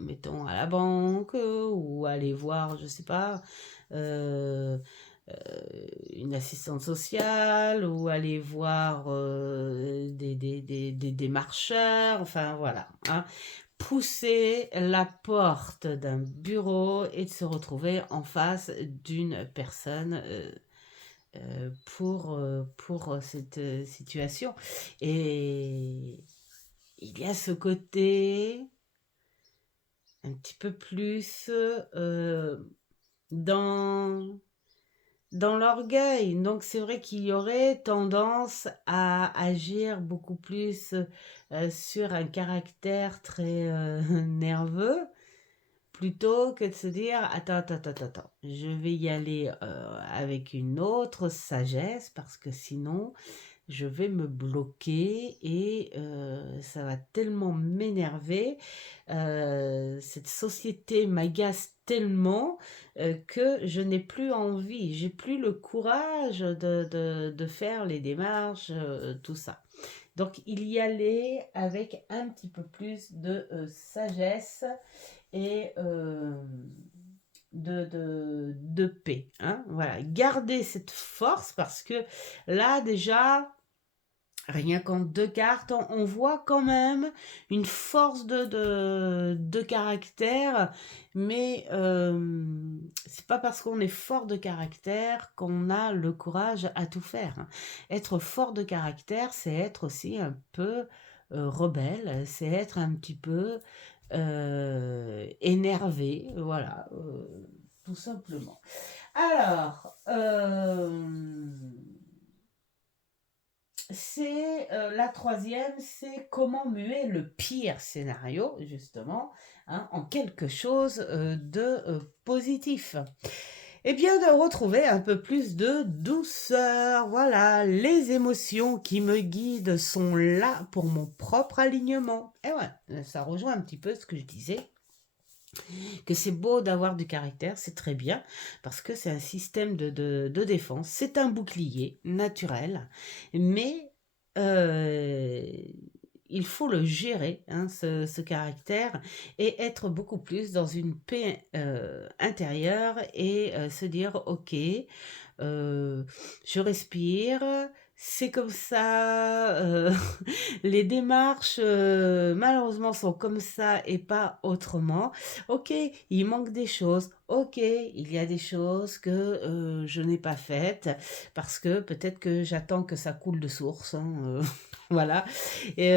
mettons, à la banque ou aller voir, je sais pas, euh, une assistante sociale ou aller voir des démarcheurs, enfin voilà, hein. Pousser la porte d'un bureau et de se retrouver en face d'une personne pour cette situation. Et il y a ce côté un petit peu plus dans l'orgueil. Donc c'est vrai qu'il y aurait tendance à agir beaucoup plus sur un caractère très nerveux, plutôt que de se dire, attends, attends, attends, attends, je vais y aller avec une autre sagesse parce que sinon, je vais me bloquer et ça va tellement m'énerver. Cette société m'agace tellement que je n'ai plus envie, j'ai plus le courage de faire les démarches, tout ça. Donc, il y allait avec un petit peu plus de sagesse et de paix, hein. Voilà, garder cette force parce que là déjà, rien qu'en deux cartes, on voit quand même une force de caractère, mais c'est pas parce qu'on est fort de caractère qu'on a le courage à tout faire, hein. Être fort de caractère, c'est être aussi un peu rebelle, c'est être un petit peu énervé, voilà, tout simplement. Alors, c'est la troisième, c'est comment muer le pire scénario, justement, hein, en quelque chose de positif. Eh bien, de retrouver un peu plus de douceur. Voilà, les émotions qui me guident sont là pour mon propre alignement. Et ouais, ça rejoint un petit peu ce que je disais, que c'est beau d'avoir du caractère, c'est très bien, parce que c'est un système de défense, c'est un bouclier naturel, mais euh, il faut le gérer, hein, ce caractère, et être beaucoup plus dans une paix intérieure et se dire, ok, je respire, c'est comme ça, les démarches malheureusement sont comme ça et pas autrement. Ok, il manque des choses. Ok, il y a des choses que je n'ai pas faites parce que peut-être que j'attends que ça coule de source, hein, voilà. Et,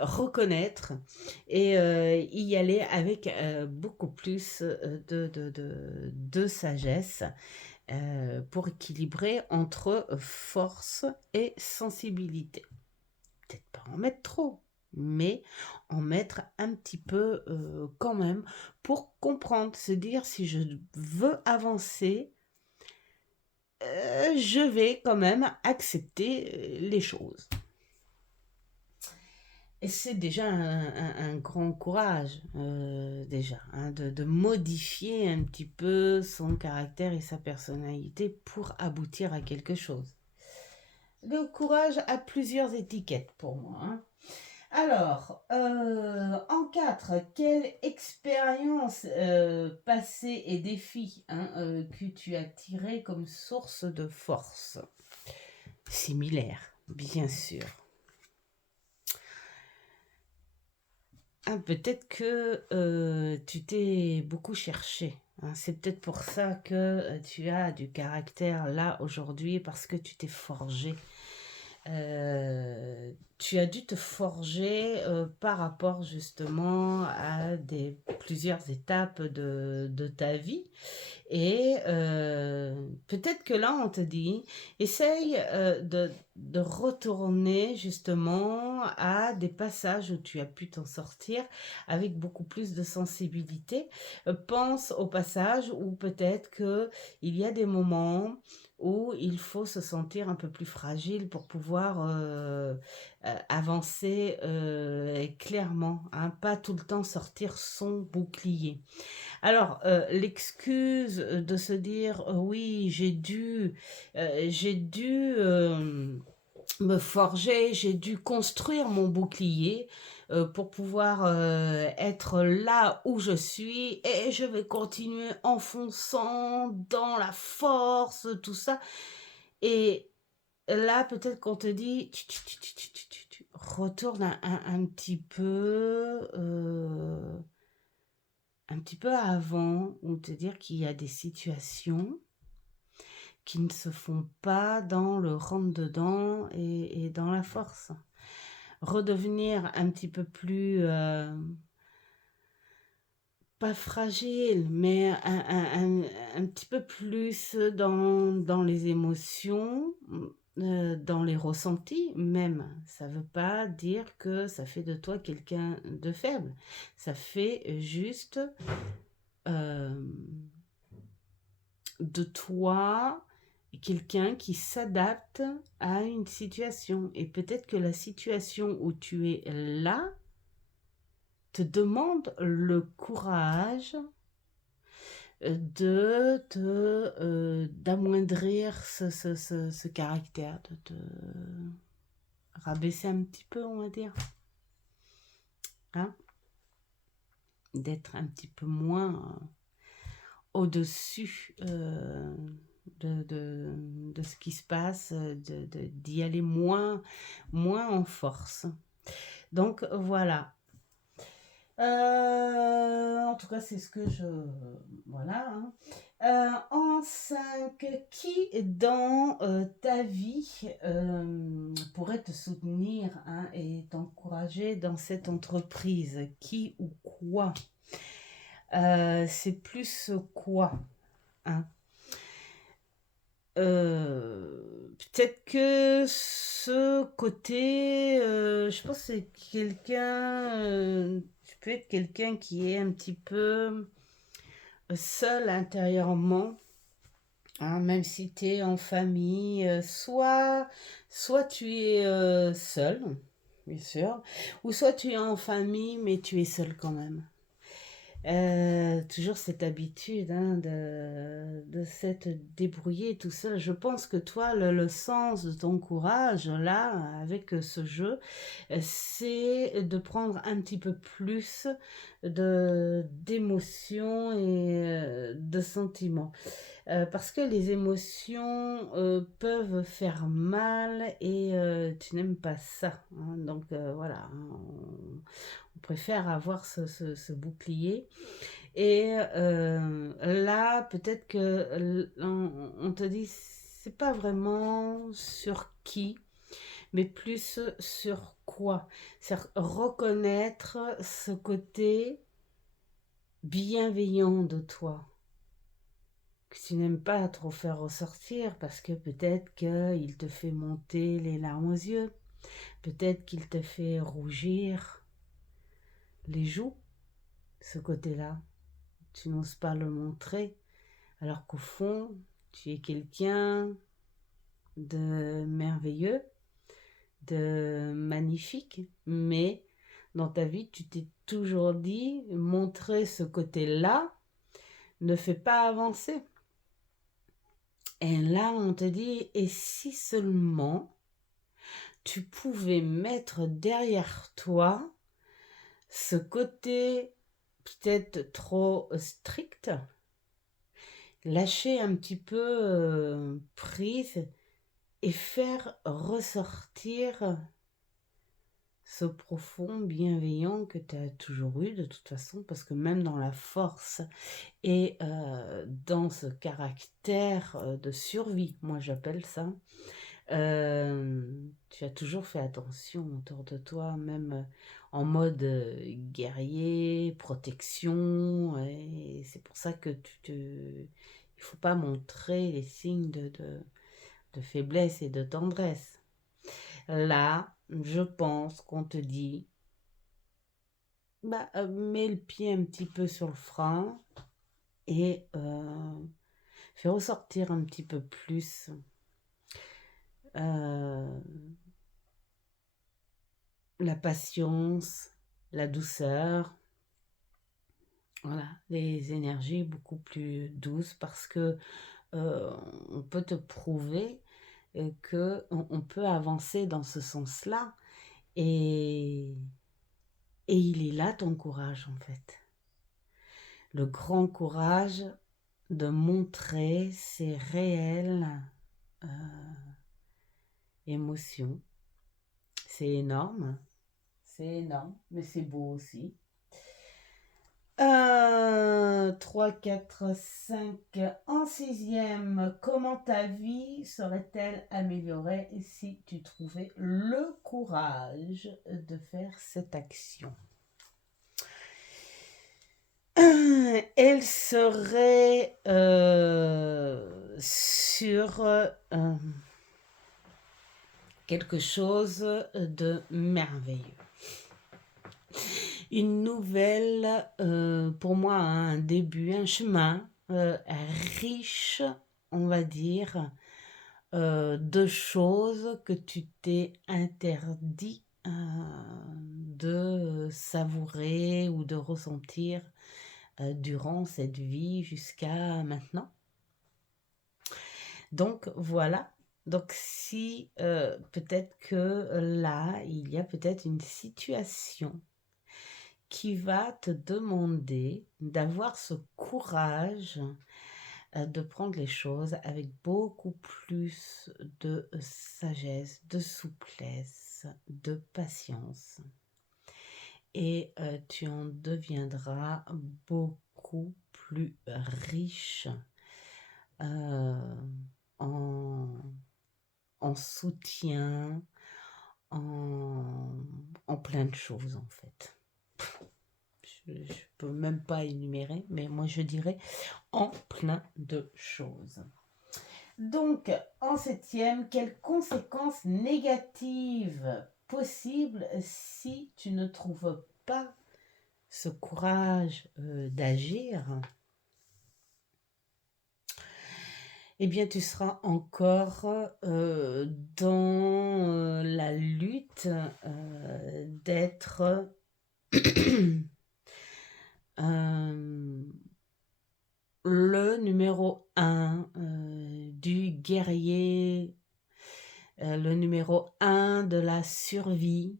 reconnaître et y aller avec beaucoup plus de sagesse pour équilibrer entre force et sensibilité. Peut-être pas en mettre trop, mais en mettre un petit peu quand même pour comprendre, se dire si je veux avancer, je vais quand même accepter les choses. Et c'est déjà un grand courage, déjà, hein, de modifier un petit peu son caractère et sa personnalité pour aboutir à quelque chose. Le courage a plusieurs étiquettes pour moi, hein. Alors, en 4, quelle expérience passée et défi que tu as tiré comme source de force? Similaire, bien sûr. Peut-être que tu t'es beaucoup cherché. C'est peut-être pour ça que tu as du caractère là aujourd'hui parce que tu t'es forgé. Tu as dû te forger par rapport justement à plusieurs étapes de ta vie. Et peut-être que là, on te dit, essaye de retourner justement à des passages où tu as pu t'en sortir avec beaucoup plus de sensibilité. Pense au passage où peut-être qu'il y a des moments où il faut se sentir un peu plus fragile pour pouvoir avancer clairement, pas tout le temps sortir son bouclier. Alors, l'excuse de se dire oui, j'ai dû me forger, j'ai dû construire mon bouclier pour pouvoir être là où je suis et je vais continuer enfonçant dans la force, tout ça. Et là, peut-être qu'on te dit, retourne un petit peu. Un petit peu avant, ou te dire qu'il y a des situations qui ne se font pas dans le rentre-dedans et dans la force. Redevenir un petit peu plus, pas fragile, mais un petit peu plus dans les émotions, dans les ressentis même. Ça ne veut pas dire que ça fait de toi quelqu'un de faible. Ça fait juste de toi quelqu'un qui s'adapte à une situation. Et peut-être que la situation où tu es là te demande le courage d'amoindrir ce caractère, de te rabaisser un petit peu, on va dire. D'être un petit peu moins au-dessus de ce qui se passe, d'y aller moins en force. Donc voilà. En tout cas, c'est ce que je... Voilà. En 5, qui dans ta vie pourrait te soutenir et t'encourager dans cette entreprise? Qui ou quoi? C'est plus quoi peut-être que ce côté, je pense que c'est quelqu'un, tu peux être quelqu'un qui est un petit peu seul intérieurement, même si tu es en famille, soit tu es seul, bien sûr, ou soit tu es en famille, mais tu es seul quand même. Toujours cette habitude de s'être débrouillé tout seul. Je pense que toi, le sens de ton courage, là, avec ce jeu, c'est de prendre un petit peu plus d'émotions et de sentiments. Parce que les émotions peuvent faire mal et tu n'aimes pas ça. Donc voilà, on préfère avoir ce bouclier. Et là, peut-être que on te dit, c'est pas vraiment sur qui, mais plus sur quoi. C'est reconnaître ce côté bienveillant de toi que tu n'aimes pas trop faire ressortir parce que peut-être qu'il te fait monter les larmes aux yeux, peut-être qu'il te fait rougir les joues, ce côté-là. Tu n'oses pas le montrer, alors qu'au fond, tu es quelqu'un de merveilleux, de magnifique, mais dans ta vie, tu t'es toujours dit, montrer ce côté-là ne fait pas avancer. Et là, on te dit, et si seulement tu pouvais mettre derrière toi ce côté peut-être trop strict, lâcher un petit peu prise et faire ressortir ce profond bienveillant que tu as toujours eu de toute façon, parce que même dans la force et dans ce caractère de survie, moi j'appelle ça, tu as toujours fait attention autour de toi, même en mode guerrier, protection, et c'est pour ça que il faut pas montrer les signes de faiblesse et de tendresse. Là, je pense qu'on te dit, bah, mets le pied un petit peu sur le frein et fais ressortir un petit peu plus euh, la patience, la douceur, voilà, les énergies beaucoup plus douces parce que on peut te prouver que on peut avancer dans ce sens-là et, et il est là ton courage en fait. Le grand courage de montrer ses réelles euh, émotions. C'est énorme, mais c'est beau aussi. 3, 4, 5. En sixième, comment ta vie serait-elle améliorée si tu trouvais le courage de faire cette action? Elle serait sur quelque chose de merveilleux. Une nouvelle, pour moi, un début, un chemin riche, on va dire, de choses que tu t'es interdit de savourer ou de ressentir durant cette vie jusqu'à maintenant. Donc voilà. Donc si peut-être que là, il y a peut-être une situation qui va te demander d'avoir ce courage de prendre les choses avec beaucoup plus de sagesse, de souplesse, de patience. Et tu en deviendras beaucoup plus riche en, en soutien, en plein de choses en fait. Je ne peux même pas énumérer, mais moi je dirais en plein de choses. Donc, en septième, quelles conséquences négatives possibles si tu ne trouves pas ce courage d'agir? Eh bien, tu seras encore dans la lutte d'être le numéro 1 du guerrier, le numéro 1 de la survie,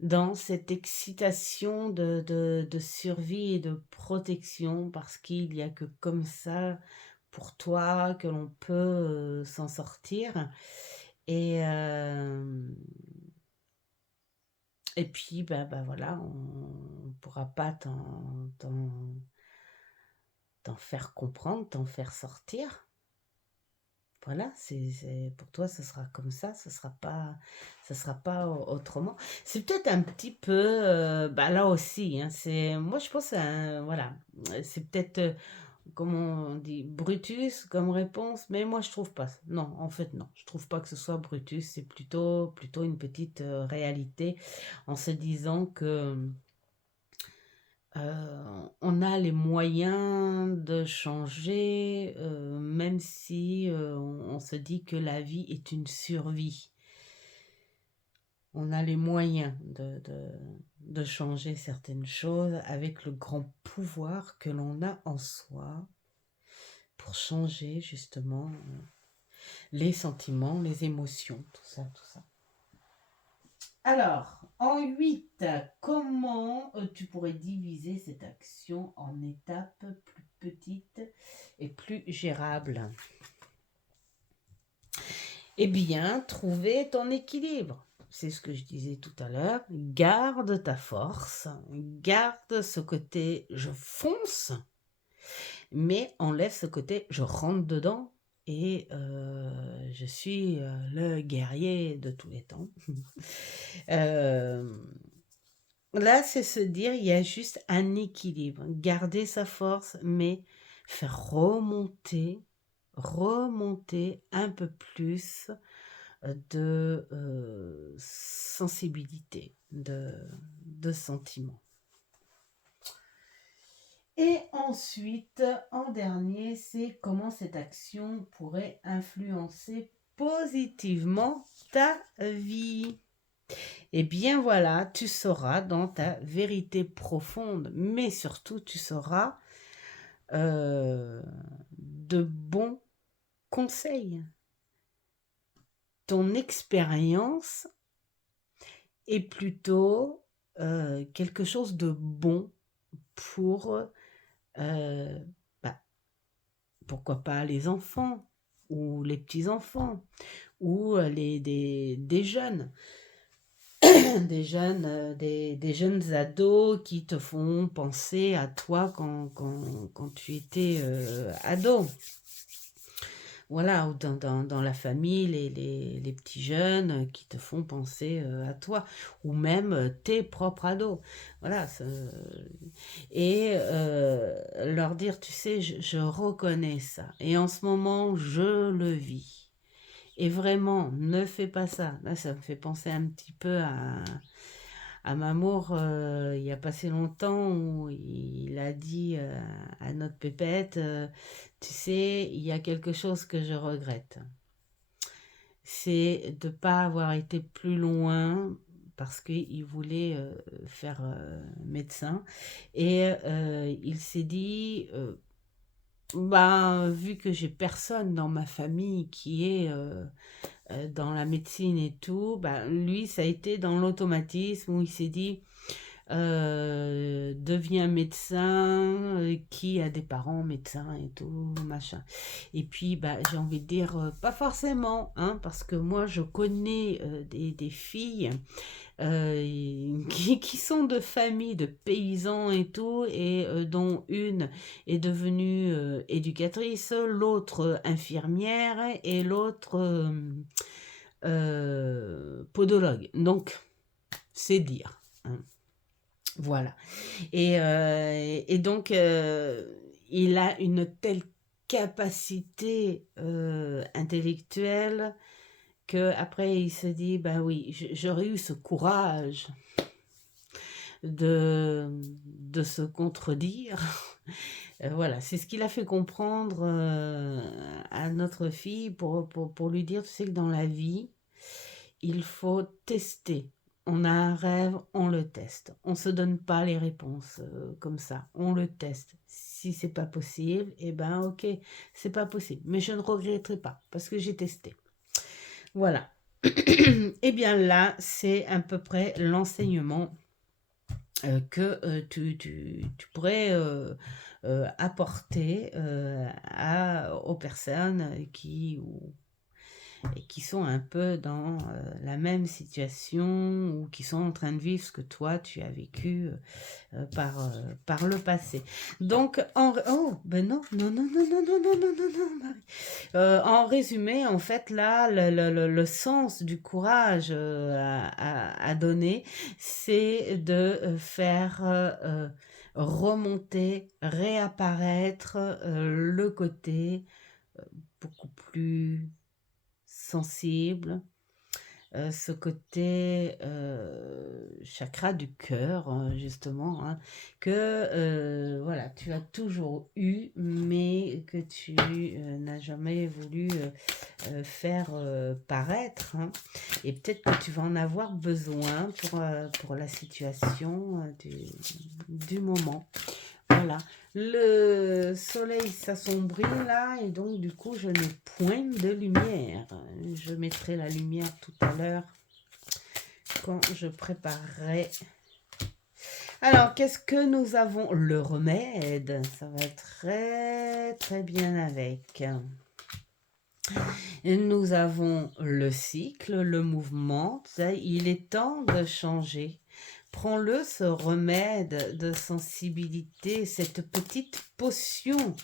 dans cette excitation de survie et de protection, parce qu'il n'y a que comme ça pour toi que l'on peut s'en sortir. Et puis, bah voilà, on ne pourra pas t'en faire comprendre, t'en faire sortir. Voilà, pour toi, ce sera comme ça, ce sera pas autrement. C'est peut-être un petit peu, bah là aussi, hein, moi je pense, voilà, c'est peut-être, comment on dit, Brutus comme réponse, mais moi je trouve pas. Non, en fait non, je trouve pas que ce soit Brutus, c'est plutôt une petite réalité en se disant que on a les moyens de changer, même si on se dit que la vie est une survie. On a les moyens de changer certaines choses avec le grand pouvoir que l'on a en soi pour changer justement les sentiments, les émotions, tout ça, tout ça. Alors, en 8, comment tu pourrais diviser cette action en étapes plus petites et plus gérables? Eh bien, trouver ton équilibre. C'est ce que je disais tout à l'heure. Garde ta force, garde ce côté je fonce, mais enlève ce côté je rentre dedans et je suis le guerrier de tous les temps. Là, c'est se dire, il y a juste un équilibre. Garder sa force, mais faire remonter un peu plus de sensibilité, de sentiments. Et ensuite, en dernier, c'est comment cette action pourrait influencer positivement ta vie. Eh bien voilà, tu sauras dans ta vérité profonde, mais surtout tu sauras de bons conseils. Ton expérience est plutôt quelque chose de bon pour, bah, pourquoi pas les enfants ou les petits-enfants ou des jeunes. Des jeunes ados qui te font penser à toi quand tu étais ado. Voilà, ou dans la famille, les petits jeunes qui te font penser à toi, ou même tes propres ados. Voilà, et leur dire, tu sais, je reconnais ça, et en ce moment, je le vis. Et vraiment, ne fais pas ça. Là, ça me fait penser un petit peu à Mamour, il n'y a pas si longtemps, où il a dit à notre pépette, tu sais, il y a quelque chose que je regrette. C'est de ne pas avoir été plus loin parce qu'il voulait faire médecin. Et il s'est dit, ben, vu que j'ai personne dans ma famille qui est dans la médecine et tout, bah, lui, ça a été dans l'automatisme où il s'est dit, deviens médecin, qui a des parents médecins et tout, machin. Et puis, bah, j'ai envie de dire, pas forcément, hein, parce que moi, je connais des filles qui sont de familles de paysans et tout, et dont une est devenue éducatrice, l'autre infirmière et l'autre podologue. Donc, c'est dire. Hein. Voilà. Et donc, il a une telle capacité intellectuelle que après il se dit, bah oui, j'aurais eu ce courage de se contredire. Voilà, c'est ce qu'il a fait comprendre à notre fille pour lui dire, tu sais que dans la vie, il faut tester. On a un rêve, on le teste. On ne se donne pas les réponses comme ça. On le teste. Si c'est pas possible, eh ben ok, c'est pas possible. Mais je ne regretterai pas parce que j'ai testé. Voilà. Eh bien là, c'est à peu près l'enseignement que tu pourrais apporter aux personnes qui sont un peu dans la même situation ou qui sont en train de vivre ce que toi tu as vécu par le passé. Donc, ben non, Marie. En résumé, en fait, là, le sens du courage à donner, c'est de faire remonter, réapparaître le côté beaucoup plus sensible, ce côté chakra du cœur, justement, hein, que voilà, tu as toujours eu, mais que tu n'as jamais voulu faire paraître. Hein. Et peut-être que tu vas en avoir besoin pour la situation du moment. Voilà, le soleil s'assombrit là et donc du coup je n'ai point de lumière. Je mettrai la lumière tout à l'heure quand je préparerai. Alors, qu'est-ce que nous avons? Le remède, ça va très très bien avec. Nous avons le cycle, le mouvement. Il est temps de changer. Prends-le, ce remède de sensibilité, cette petite potion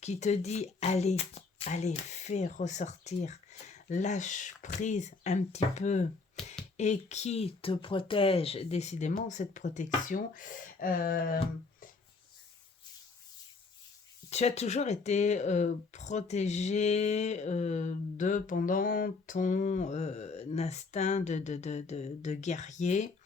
qui te dit allez, allez, fais ressortir, lâche prise un petit peu et qui te protège. Décidément, cette protection, tu as toujours été protégé pendant ton instinct de guerrier.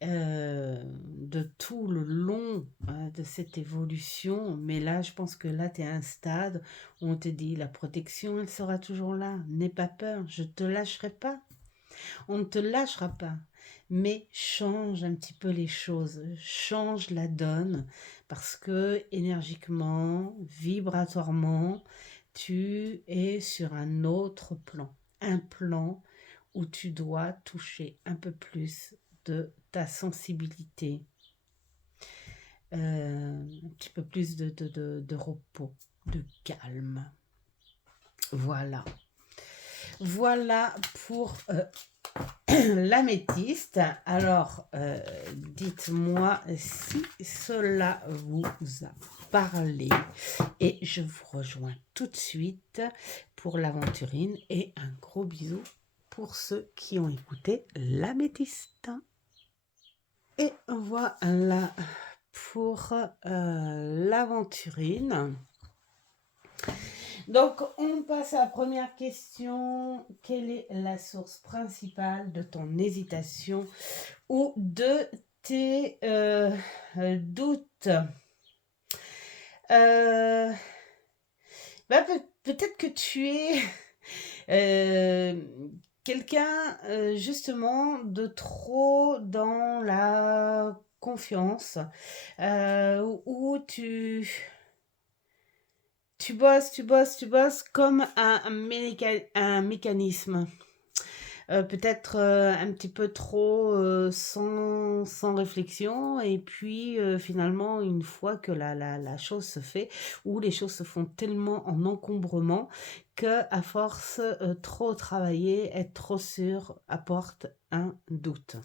De tout le long de cette évolution. Mais là, je pense que là, tu es à un stade où on te dit, la protection, elle sera toujours là. N'aie pas peur, je ne te lâcherai pas. On ne te lâchera pas. Mais change un petit peu les choses, change la donne, parce que énergiquement, vibratoirement, tu es sur un autre plan. Un plan où tu dois toucher un peu plus de ta sensibilité, un petit peu plus de repos, de calme. Voilà. Voilà pour l'améthyste. Alors, dites-moi si cela vous a parlé. Et je vous rejoins tout de suite pour l'aventurine. Et un gros bisou pour ceux qui ont écouté l'améthyste. Et voilà pour l'aventurine. Donc, on passe à la première question. Quelle est la source principale de ton hésitation ou de tes doutes? Peut-être que tu es quelqu'un justement de trop dans la confiance, où tu bosses comme un mécanisme. Peut-être un petit peu trop sans réflexion, et puis finalement, une fois que la chose se fait, ou les choses se font tellement en encombrement que à force trop travailler, être trop sûr apporte un doute.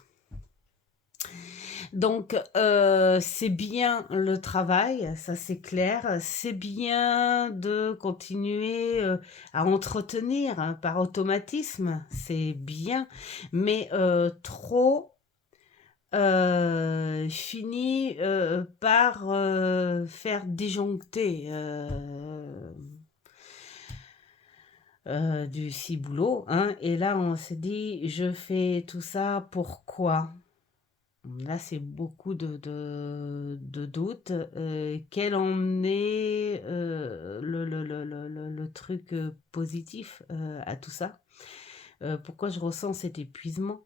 Donc, c'est bien le travail, ça c'est clair. C'est bien de continuer à entretenir par automatisme, c'est bien. Mais trop finit par faire disjoncter du ciboulot, hein. Et là, on se dit, je fais tout ça pourquoi? Là, c'est beaucoup de doutes. Quel en est le truc positif à tout ça? Pourquoi je ressens cet épuisement?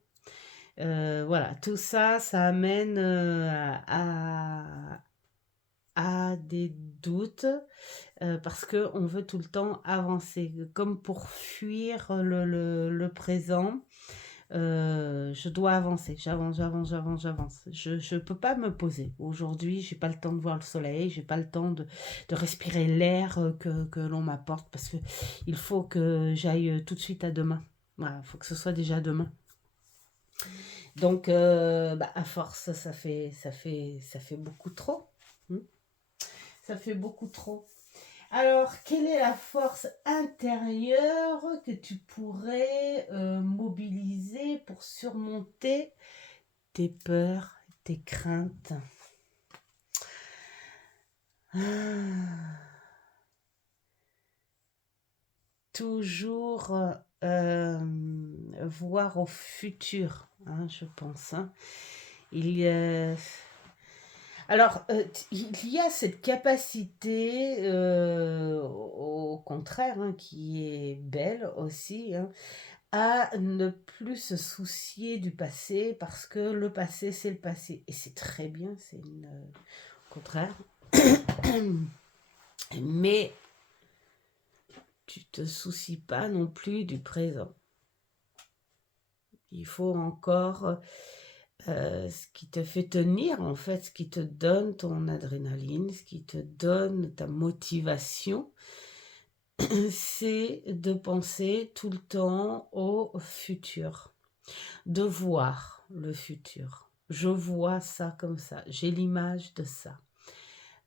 Voilà, tout ça, ça amène à des doutes parce qu'on veut tout le temps avancer, comme pour fuir le présent. Je dois avancer, j'avance. Je peux pas me poser. Aujourd'hui, j'ai pas le temps de voir le soleil, j'ai pas le temps de respirer l'air que l'on m'apporte, parce que il faut que j'aille tout de suite à demain. Voilà, faut que ce soit déjà demain. Donc, à force, ça fait beaucoup trop. Ça fait beaucoup trop. Alors, quelle est la force intérieure que tu pourrais mobiliser pour surmonter tes peurs, tes craintes? Toujours voir au futur, hein, je pense. Hein. Alors, il y a cette capacité, au contraire, hein, qui est belle aussi, hein, à ne plus se soucier du passé, parce que le passé, c'est le passé. Et c'est très bien, au contraire. Mais tu te soucies pas non plus du présent. Il faut encore, ce qui te fait tenir, en fait, ce qui te donne ton adrénaline, ce qui te donne ta motivation, c'est de penser tout le temps au futur, de voir le futur. Je vois ça comme ça, j'ai l'image de ça.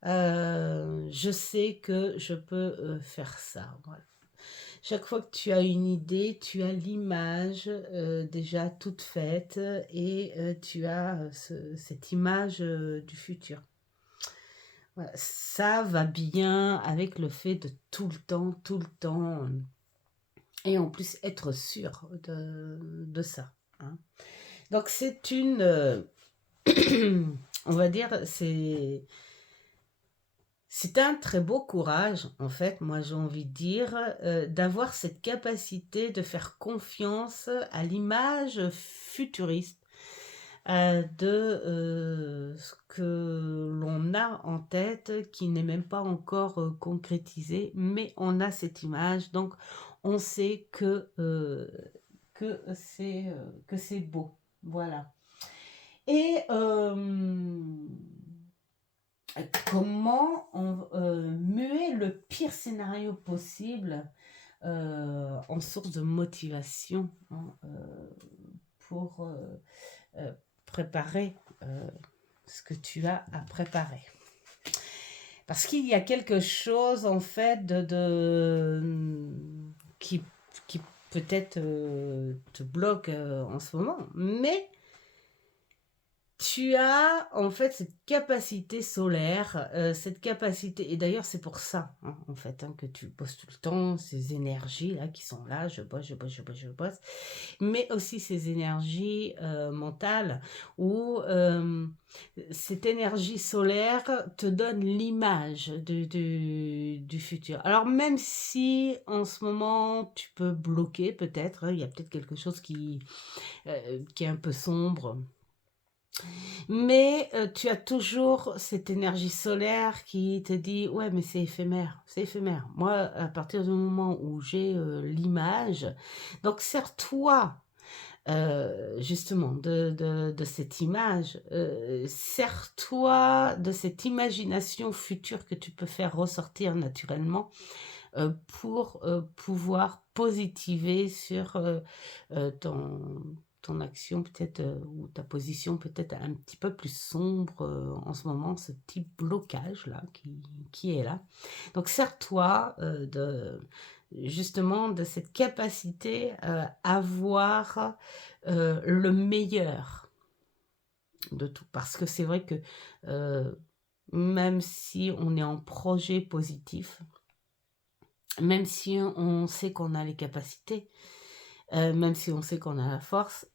Je sais que je peux, faire ça, voilà. Chaque fois que tu as une idée, tu as l'image, déjà toute faite et tu as, cette image, du futur. Voilà, ça va bien avec le fait de tout le temps, et en plus être sûr de ça, hein. Donc c'est une, on va dire, c'est un très beau courage, en fait, moi j'ai envie de dire, d'avoir cette capacité de faire confiance à l'image futuriste, de ce que l'on a en tête, qui n'est même pas encore concrétisé, mais on a cette image, donc on sait que c'est beau. Voilà. Et comment muer le pire scénario possible en source de motivation, hein, pour euh, préparer ce que tu as à préparer. Parce qu'il y a quelque chose en fait qui peut-être te bloque en ce moment, mais tu as en fait cette capacité solaire, cette capacité, et d'ailleurs c'est pour ça, hein, en fait, hein, que tu bosses tout le temps, ces énergies-là qui sont là, je bosse, je bosse, je bosse, je bosse, mais aussi ces énergies mentales où cette énergie solaire te donne l'image du futur. Alors même si en ce moment tu peux bloquer peut-être, hein, il y a peut-être quelque chose qui est un peu sombre, mais tu as toujours cette énergie solaire qui te dit: «Ouais, mais c'est éphémère, c'est éphémère». Moi, à partir du moment où j'ai, l'image, donc sers-toi, justement de cette image, sers-toi de cette imagination future que tu peux faire ressortir naturellement, pour, pouvoir positiver sur, ton action peut-être, ou ta position peut-être un petit peu plus sombre, en ce moment, ce petit blocage-là qui est là. Donc sers-toi, de justement de cette capacité, à voir, le meilleur de tout. Parce que c'est vrai que, heu, même si on est en projet positif, même si on sait qu'on a les capacités, même si on sait qu'on a la force,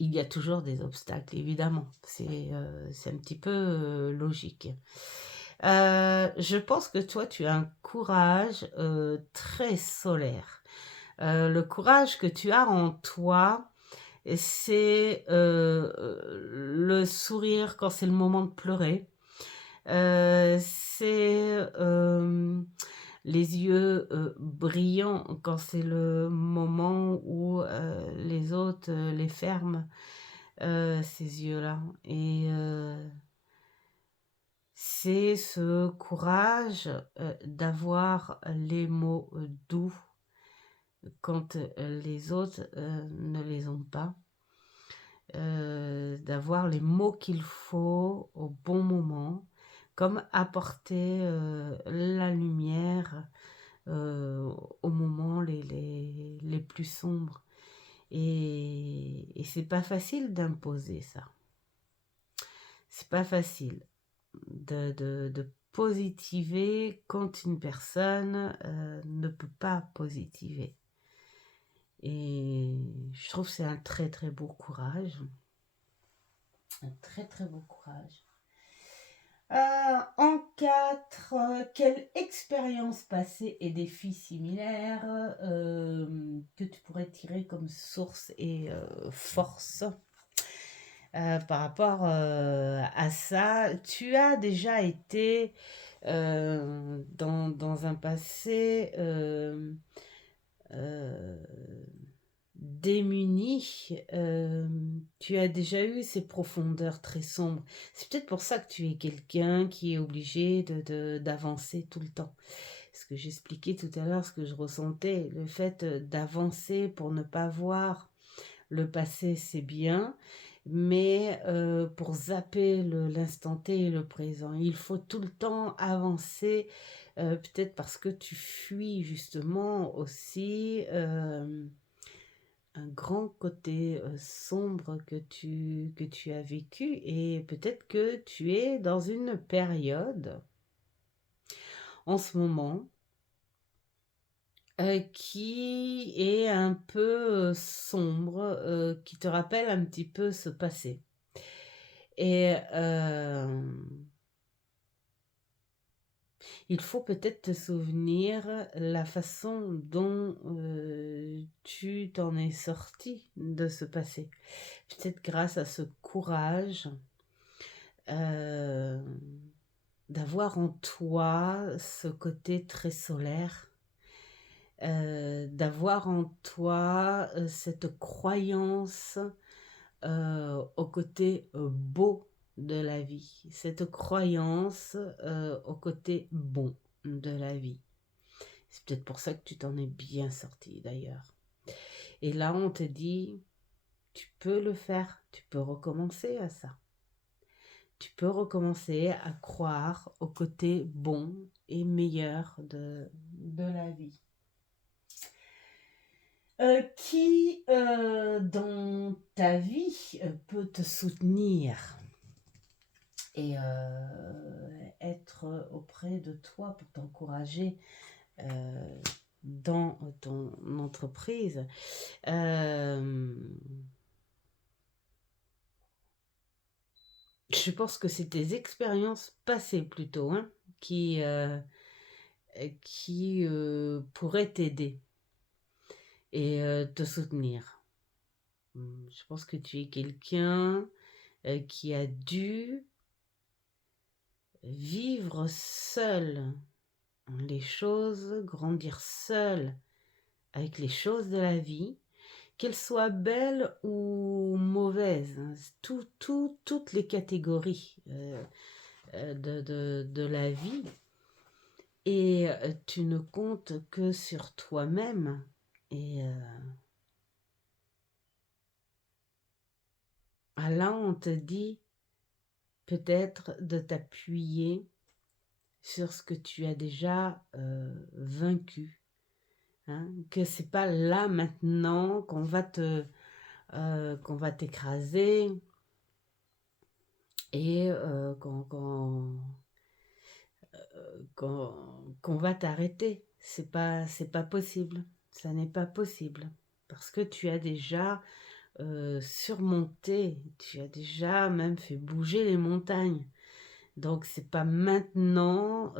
il y a toujours des obstacles, évidemment. C'est un petit peu, logique. Je pense que toi, tu as un courage, très solaire. Le courage que tu as en toi, c'est, le sourire quand c'est le moment de pleurer. C'est, les yeux, brillants quand c'est le moment où, les autres, les ferment, ces yeux-là, et c'est ce courage, d'avoir les mots, doux quand, les autres, ne les ont pas. D'avoir les mots qu'il faut au bon moment, comme apporter, la lumière, aux moments les plus sombres, et c'est pas facile d'imposer ça. C'est pas facile de positiver quand une personne, ne peut pas positiver, et je trouve que c'est un très, très beau courage, un très, très beau courage. En 4, quelle expérience passée et défis similaires, que tu pourrais tirer comme source et force, par rapport, à ça? Tu as déjà été, dans un passé, heu, démuni, tu as déjà eu ces profondeurs très sombres. C'est peut-être pour ça que tu es quelqu'un qui est obligé d'avancer tout le temps. Ce que j'expliquais tout à l'heure, ce que je ressentais, le fait d'avancer pour ne pas voir le passé, c'est bien, mais pour zapper l'instant T et le présent, il faut tout le temps avancer, peut-être parce que tu fuis justement aussi un grand côté sombre que tu as vécu, et peut-être que tu es dans une période en ce moment qui est un peu sombre, qui te rappelle un petit peu ce passé. Et il faut peut-être te souvenir la façon dont tu t'en es sorti de ce passé. Peut-être grâce à ce courage euh, d'avoir en toi ce côté très solaire, d'avoir en toi cette croyance au côté beau de la vie, cette croyance au côté bon de la vie. C'est peut-être pour ça que tu t'en es bien sorti d'ailleurs. Et là, on te dit, tu peux le faire, tu peux recommencer à ça. Tu peux recommencer à croire au côté bon et meilleur de la vie. Qui dans ta vie peut te soutenir et être auprès de toi pour t'encourager dans ton entreprise. Je pense que c'est tes expériences passées plutôt qui pourraient t'aider et te soutenir. Je pense que tu es quelqu'un qui a dû vivre seul les choses, grandir seul avec les choses de la vie, qu'elles soient belles ou mauvaises, toutes les catégories de la vie. Et tu ne comptes que sur toi-même. Et là, on te dit peut-être de t'appuyer sur ce que tu as déjà vaincu. Que c'est pas là maintenant qu'on va t'écraser et qu'on va t'arrêter. C'est pas possible. Ça n'est pas possible. Parce que tu as déjà surmonté, tu as déjà même fait bouger les montagnes. Donc c'est pas maintenant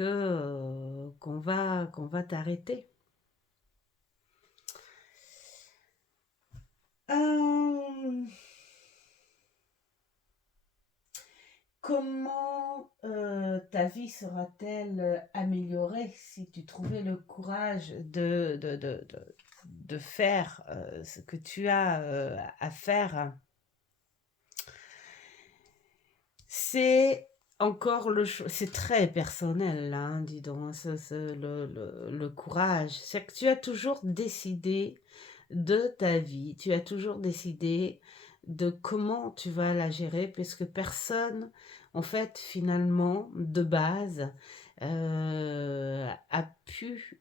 qu'on va t'arrêter. Comment ta vie sera-t-elle améliorée si tu trouvais le courage de faire ce que tu as à faire? C'est encore c'est très personnel là, dis donc, le courage. C'est que tu as toujours décidé de ta vie, tu as toujours décidé de comment tu vas la gérer, puisque personne, en fait, finalement, de base, a pu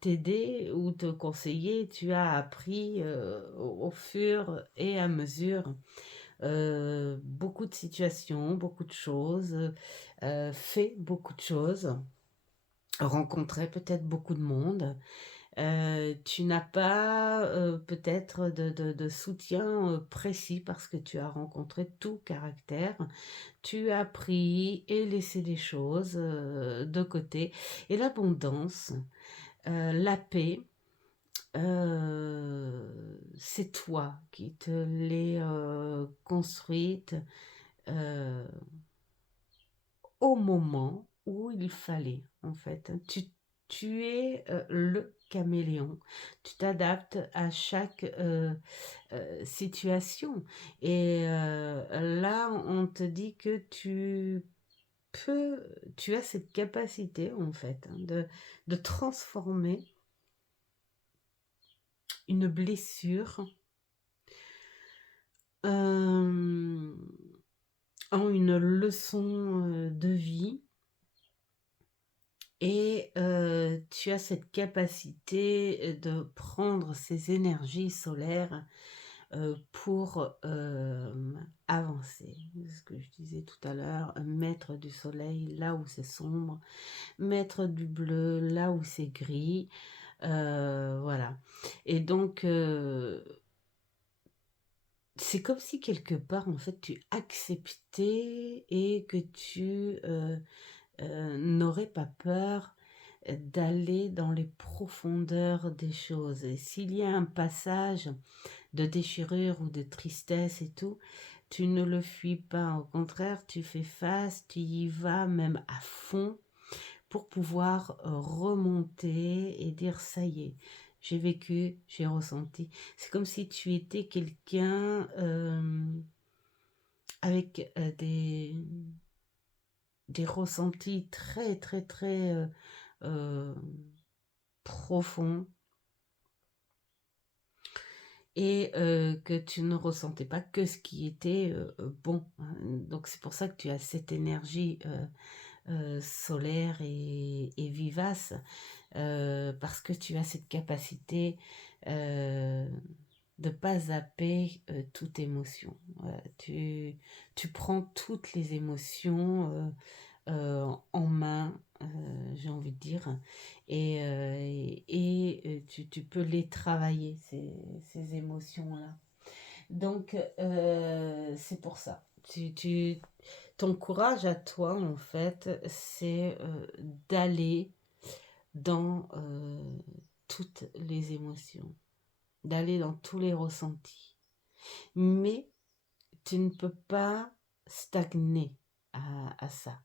t'aider ou te conseiller. Tu as appris au fur et à mesure beaucoup de situations, beaucoup de choses, fait beaucoup de choses, rencontré peut-être beaucoup de monde. Tu n'as pas peut-être de soutien précis parce que tu as rencontré tout caractère. Tu as pris et laissé les choses de côté. Et l'abondance, la paix, c'est toi qui te l'es construite au moment où il fallait, en fait. Tu es le caméléon. Tu t'adaptes à chaque situation. Et là, on te dit que tu as cette capacité en fait hein, de transformer une blessure en une leçon de vie. Et tu as cette capacité de prendre ces énergies solaires pour avancer. Ce que je disais tout à l'heure, mettre du soleil là où c'est sombre, mettre du bleu là où c'est gris. Voilà. Et donc, c'est comme si quelque part, en fait, tu acceptais et que tu n'aurais pas peur d'aller dans les profondeurs des choses. Et s'il y a un passage de déchirure ou de tristesse et tout, tu ne le fuis pas. Au contraire, tu fais face, tu y vas même à fond pour pouvoir remonter et dire ça y est, j'ai vécu, j'ai ressenti. C'est comme si tu étais quelqu'un avec des ressentis très très très euh, profonds et que tu ne ressentais pas que ce qui était bon. Hein. Donc c'est pour ça que tu as cette énergie solaire et vivace parce que tu as cette capacité de pas zapper toute émotion. Voilà, tu prends toutes les émotions en main, j'ai envie de dire, et tu peux les travailler, ces émotions-là. Donc, c'est pour ça. Ton courage à toi, en fait, c'est d'aller dans toutes les émotions, d'aller dans tous les ressentis. Mais tu ne peux pas stagner à ça.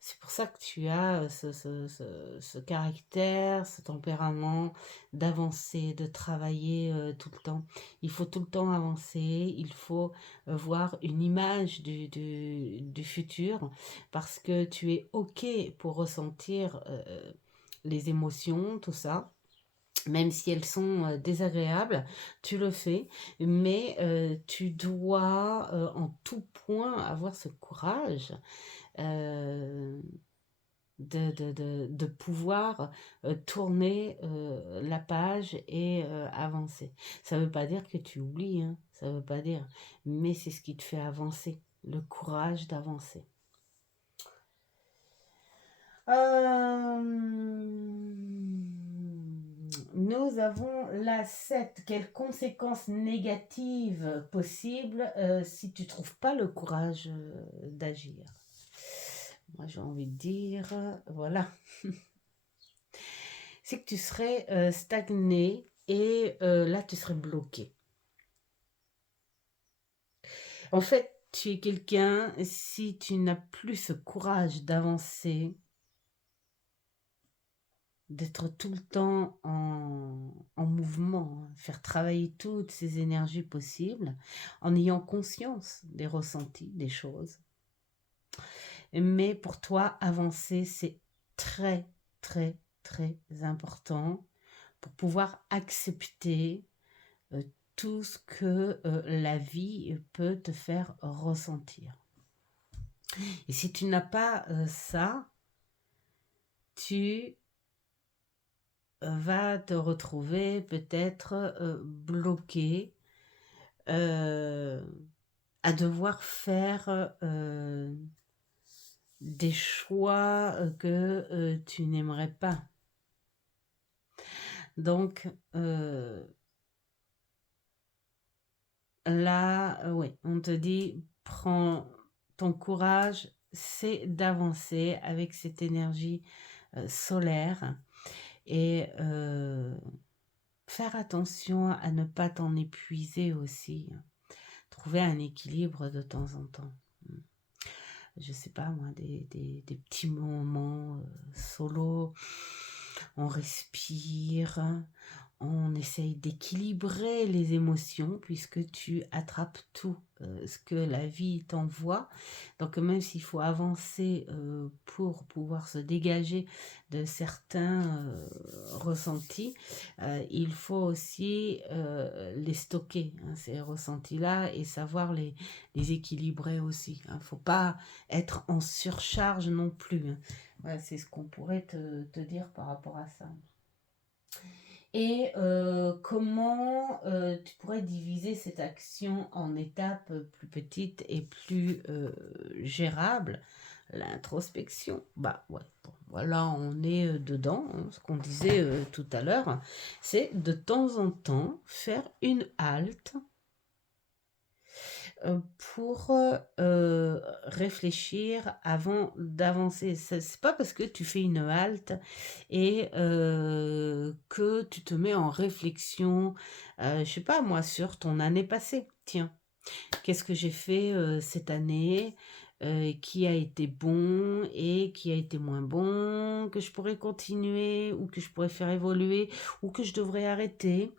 C'est pour ça que tu as ce caractère, ce tempérament d'avancer, de travailler tout le temps. Il faut tout le temps avancer, il faut voir une image du futur parce que tu es OK pour ressentir les émotions, tout ça. Même si elles sont désagréables, tu le fais, mais tu dois en tout point avoir ce courage euh, de pouvoir tourner la page et avancer. Ça ne veut pas dire que tu oublies, hein, ça ne veut pas dire, mais c'est ce qui te fait avancer, le courage d'avancer. Nous avons la 7. Quelles conséquences négatives possibles si tu ne trouves pas le courage d'agir? Moi, j'ai envie de dire, voilà. C'est que tu serais stagné et là, tu serais bloqué. En fait, tu es quelqu'un, si tu n'as plus ce courage d'avancer, d'être tout le temps en mouvement, hein, faire travailler toutes ces énergies possibles, en ayant conscience des ressentis, des choses. Mais pour toi, avancer, c'est très, très, très important pour pouvoir accepter tout ce que la vie peut te faire ressentir. Et si tu n'as pas ça, tu vas te retrouver peut-être bloqué à devoir faire des choix que tu n'aimerais pas. Donc là, oui, on te dit, prends ton courage, c'est d'avancer avec cette énergie solaire et faire attention à ne pas t'en épuiser aussi. Trouver un équilibre de temps en temps. Je sais pas moi, des petits moments solo on respire, on essaye d'équilibrer les émotions puisque tu attrapes tout ce que la vie t'envoie. Donc même s'il faut avancer pour pouvoir se dégager de certains ressentis, il faut aussi les stocker, hein, ces ressentis-là, et savoir les équilibrer aussi. Il ne faut pas être en surcharge non plus, hein. Voilà, c'est ce qu'on pourrait te dire par rapport à ça. Et comment tu pourrais diviser cette action en étapes plus petites et plus gérables? L'introspection, bah ouais, bon, voilà, on est dedans, hein, ce qu'on disait tout à l'heure, c'est de temps en temps faire une halte pour réfléchir avant d'avancer. C'est pas parce que tu fais une halte et que tu te mets en réflexion, je sais pas moi, sur ton année passée. Tiens, qu'est-ce que j'ai fait cette année, qui a été bon et qui a été moins bon, que je pourrais continuer ou que je pourrais faire évoluer ou que je devrais arrêter.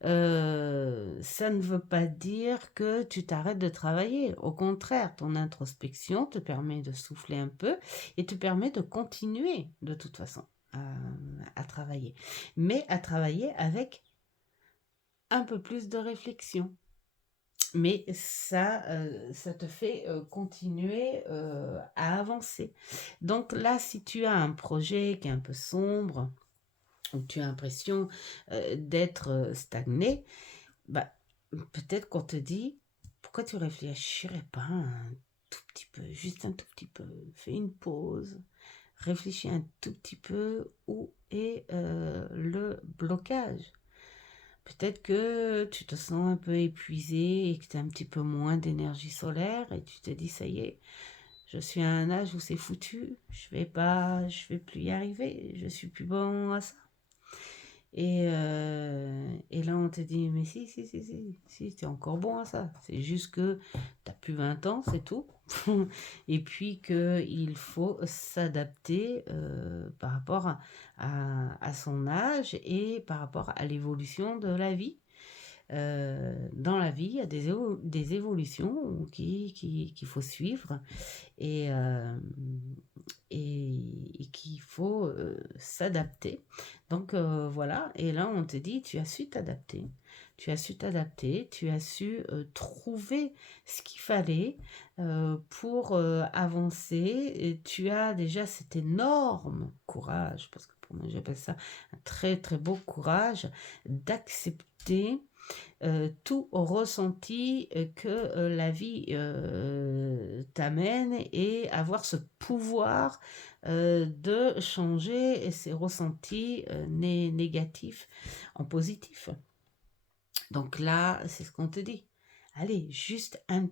Ça ne veut pas dire que tu t'arrêtes de travailler. Au contraire, ton introspection te permet de souffler un peu et te permet de continuer de toute façon à travailler. Mais à travailler avec un peu plus de réflexion. Mais ça te fait continuer à avancer. Donc là, si tu as un projet qui est un peu sombre, ou tu as l'impression d'être stagné, bah, peut-être qu'on te dit, pourquoi tu réfléchirais pas un tout petit peu, juste un tout petit peu, fais une pause, réfléchis un tout petit peu où est le blocage. Peut-être que tu te sens un peu épuisé et que tu as un petit peu moins d'énergie solaire et tu te dis, ça y est, je suis à un âge où c'est foutu, je vais plus y arriver, je suis plus bon à ça. Et là, on te dit, mais si, t'es encore bon à ça. C'est juste que t'as plus 20 ans, c'est tout. Et puis qu'il faut s'adapter par rapport à son âge et par rapport à l'évolution de la vie. Dans la vie, il y a des évolutions qu'il faut suivre et, et qu'il faut s'adapter. Donc voilà, et là on te dit, tu as su t'adapter. Tu as su t'adapter, tu as su trouver ce qu'il fallait pour avancer. Et tu as déjà cet énorme courage, parce que pour moi j'appelle ça un très très beau courage, d'accepter tout ressenti que la vie t'amène et avoir ce pouvoir de changer ces ressentis négatifs en positifs. Donc là, c'est ce qu'on te dit. Allez, juste une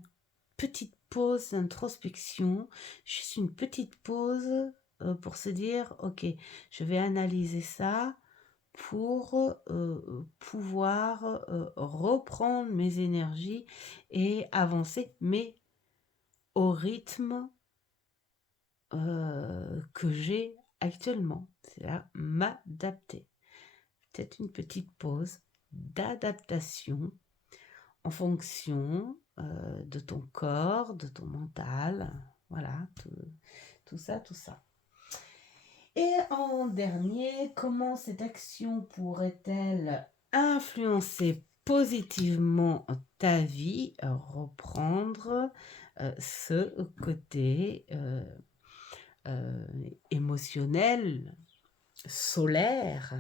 petite pause d'introspection, juste une petite pause pour se dire, ok, je vais analyser ça pour pouvoir reprendre mes énergies et avancer, mais au rythme que j'ai actuellement. C'est-à-dire m'adapter. Peut-être une petite pause d'adaptation en fonction de ton corps, de ton mental. Voilà, tout ça, tout ça. Et en dernier, comment cette action pourrait-elle influencer positivement ta vie, reprendre ce côté émotionnel, solaire?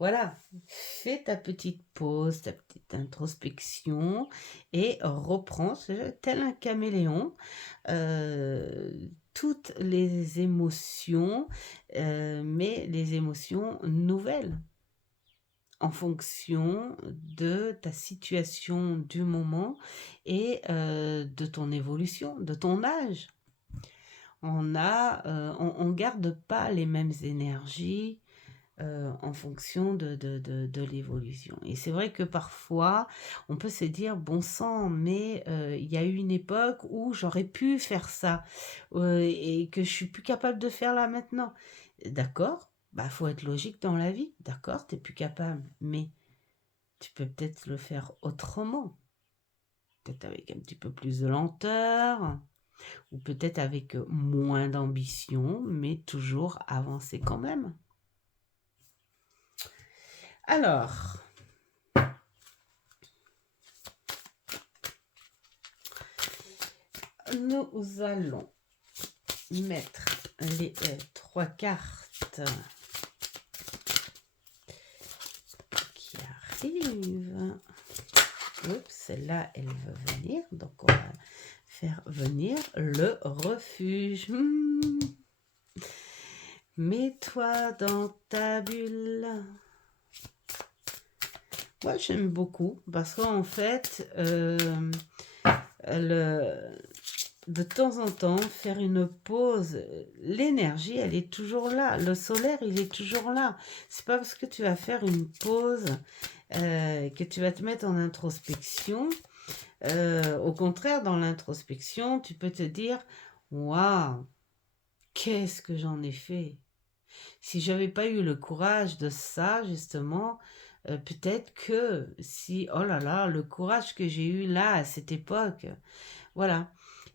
Voilà, fais ta petite pause, ta petite introspection et reprends, tel un caméléon, toutes les émotions, mais les émotions nouvelles, en fonction de ta situation du moment et de ton évolution, de ton âge. On garde pas les mêmes énergies en fonction de l'évolution. Et c'est vrai que parfois, on peut se dire, bon sang, mais il y a eu une époque où j'aurais pu faire ça et que je suis plus capable de faire là maintenant. D'accord, Bah, faut être logique dans la vie, d'accord, tu es plus capable, mais tu peux peut-être le faire autrement. Peut-être avec un petit peu plus de lenteur, ou peut-être avec moins d'ambition, mais toujours avancer quand même. Alors, nous allons mettre les 3 cartes qui arrivent. Oups, celle-là, elle veut venir, donc on va faire venir le refuge. Mets-toi dans ta bulle. Moi, j'aime beaucoup parce qu'en fait, de temps en temps, faire une pause, l'énergie, elle est toujours là. Le solaire, il est toujours là. C'est pas parce que tu vas faire une pause que tu vas te mettre en introspection. Au contraire, dans l'introspection, tu peux te dire, waouh, qu'est-ce que j'en ai fait? Si j'avais pas eu le courage de ça, justement, peut-être que si, oh là là, le courage que j'ai eu là, à cette époque, voilà.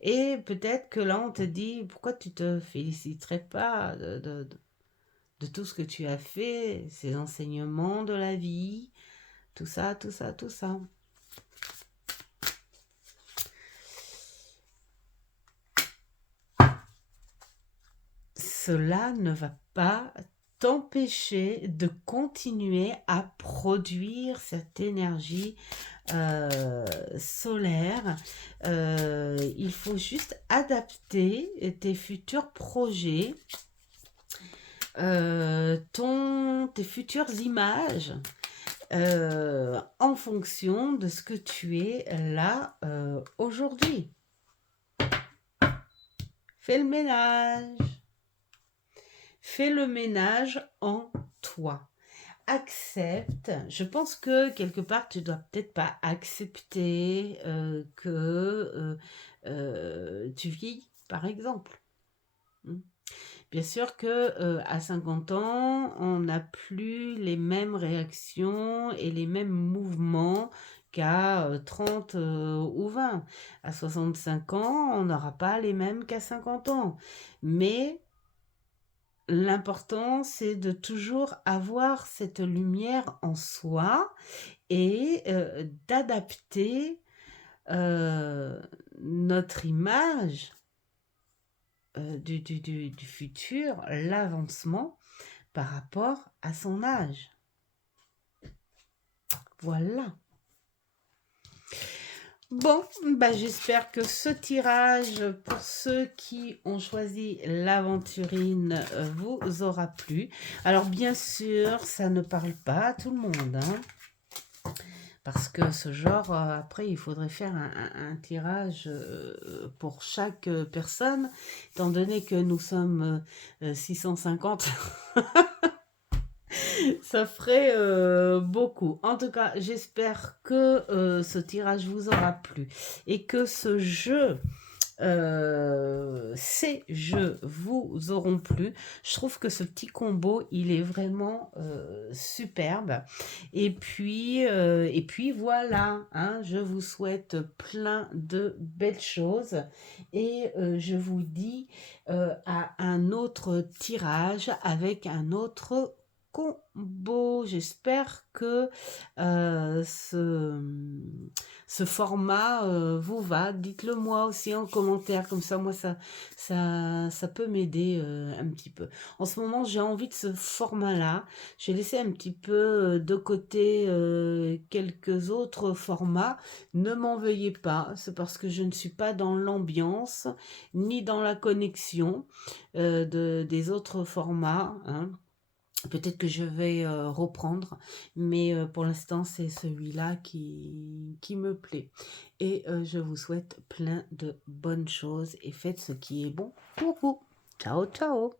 Et peut-être que là, on te dit, pourquoi tu te féliciterais pas de tout ce que tu as fait, ces enseignements de la vie, tout ça, tout ça, tout ça. Cela ne va pas t'empêcher de continuer à produire cette énergie solaire. Il faut juste adapter tes futurs projets, tes futures images en fonction de ce que tu es là aujourd'hui. Fais le ménage. Fais le ménage en toi. Accepte. Je pense que quelque part, tu dois peut-être pas accepter que tu vieillis, par exemple. Bien sûr que à 50 ans, on n'a plus les mêmes réactions et les mêmes mouvements qu'à 30 ou 20. À 65 ans, on n'aura pas les mêmes qu'à 50 ans. Mais l'important, c'est de toujours avoir cette lumière en soi et d'adapter notre image du futur, l'avancement par rapport à son âge. Voilà. Bon, bah j'espère que ce tirage, pour ceux qui ont choisi l'aventurine, vous aura plu. Alors bien sûr, ça ne parle pas à tout le monde, hein, parce que ce genre, après, il faudrait faire un tirage pour chaque personne, étant donné que nous sommes 650. Ça ferait beaucoup. En tout cas, j'espère que ce tirage vous aura plu et que ce jeu, ces jeux vous auront plu. Je trouve que ce petit combo, il est vraiment superbe. Et puis voilà, hein, je vous souhaite plein de belles choses et je vous dis à un autre tirage avec un autre combo. J'espère que ce format vous va. Dites-le moi aussi en commentaire, comme ça moi ça peut m'aider un petit peu. En ce moment j'ai envie de ce format-là. J'ai laissé un petit peu de côté quelques autres formats. Ne m'en veuillez pas, c'est parce que je ne suis pas dans l'ambiance ni dans la connexion des autres formats, hein. Peut-être que je vais reprendre, mais pour l'instant, c'est celui-là qui me plaît. Et je vous souhaite plein de bonnes choses et faites ce qui est bon pour vous. Ciao, ciao!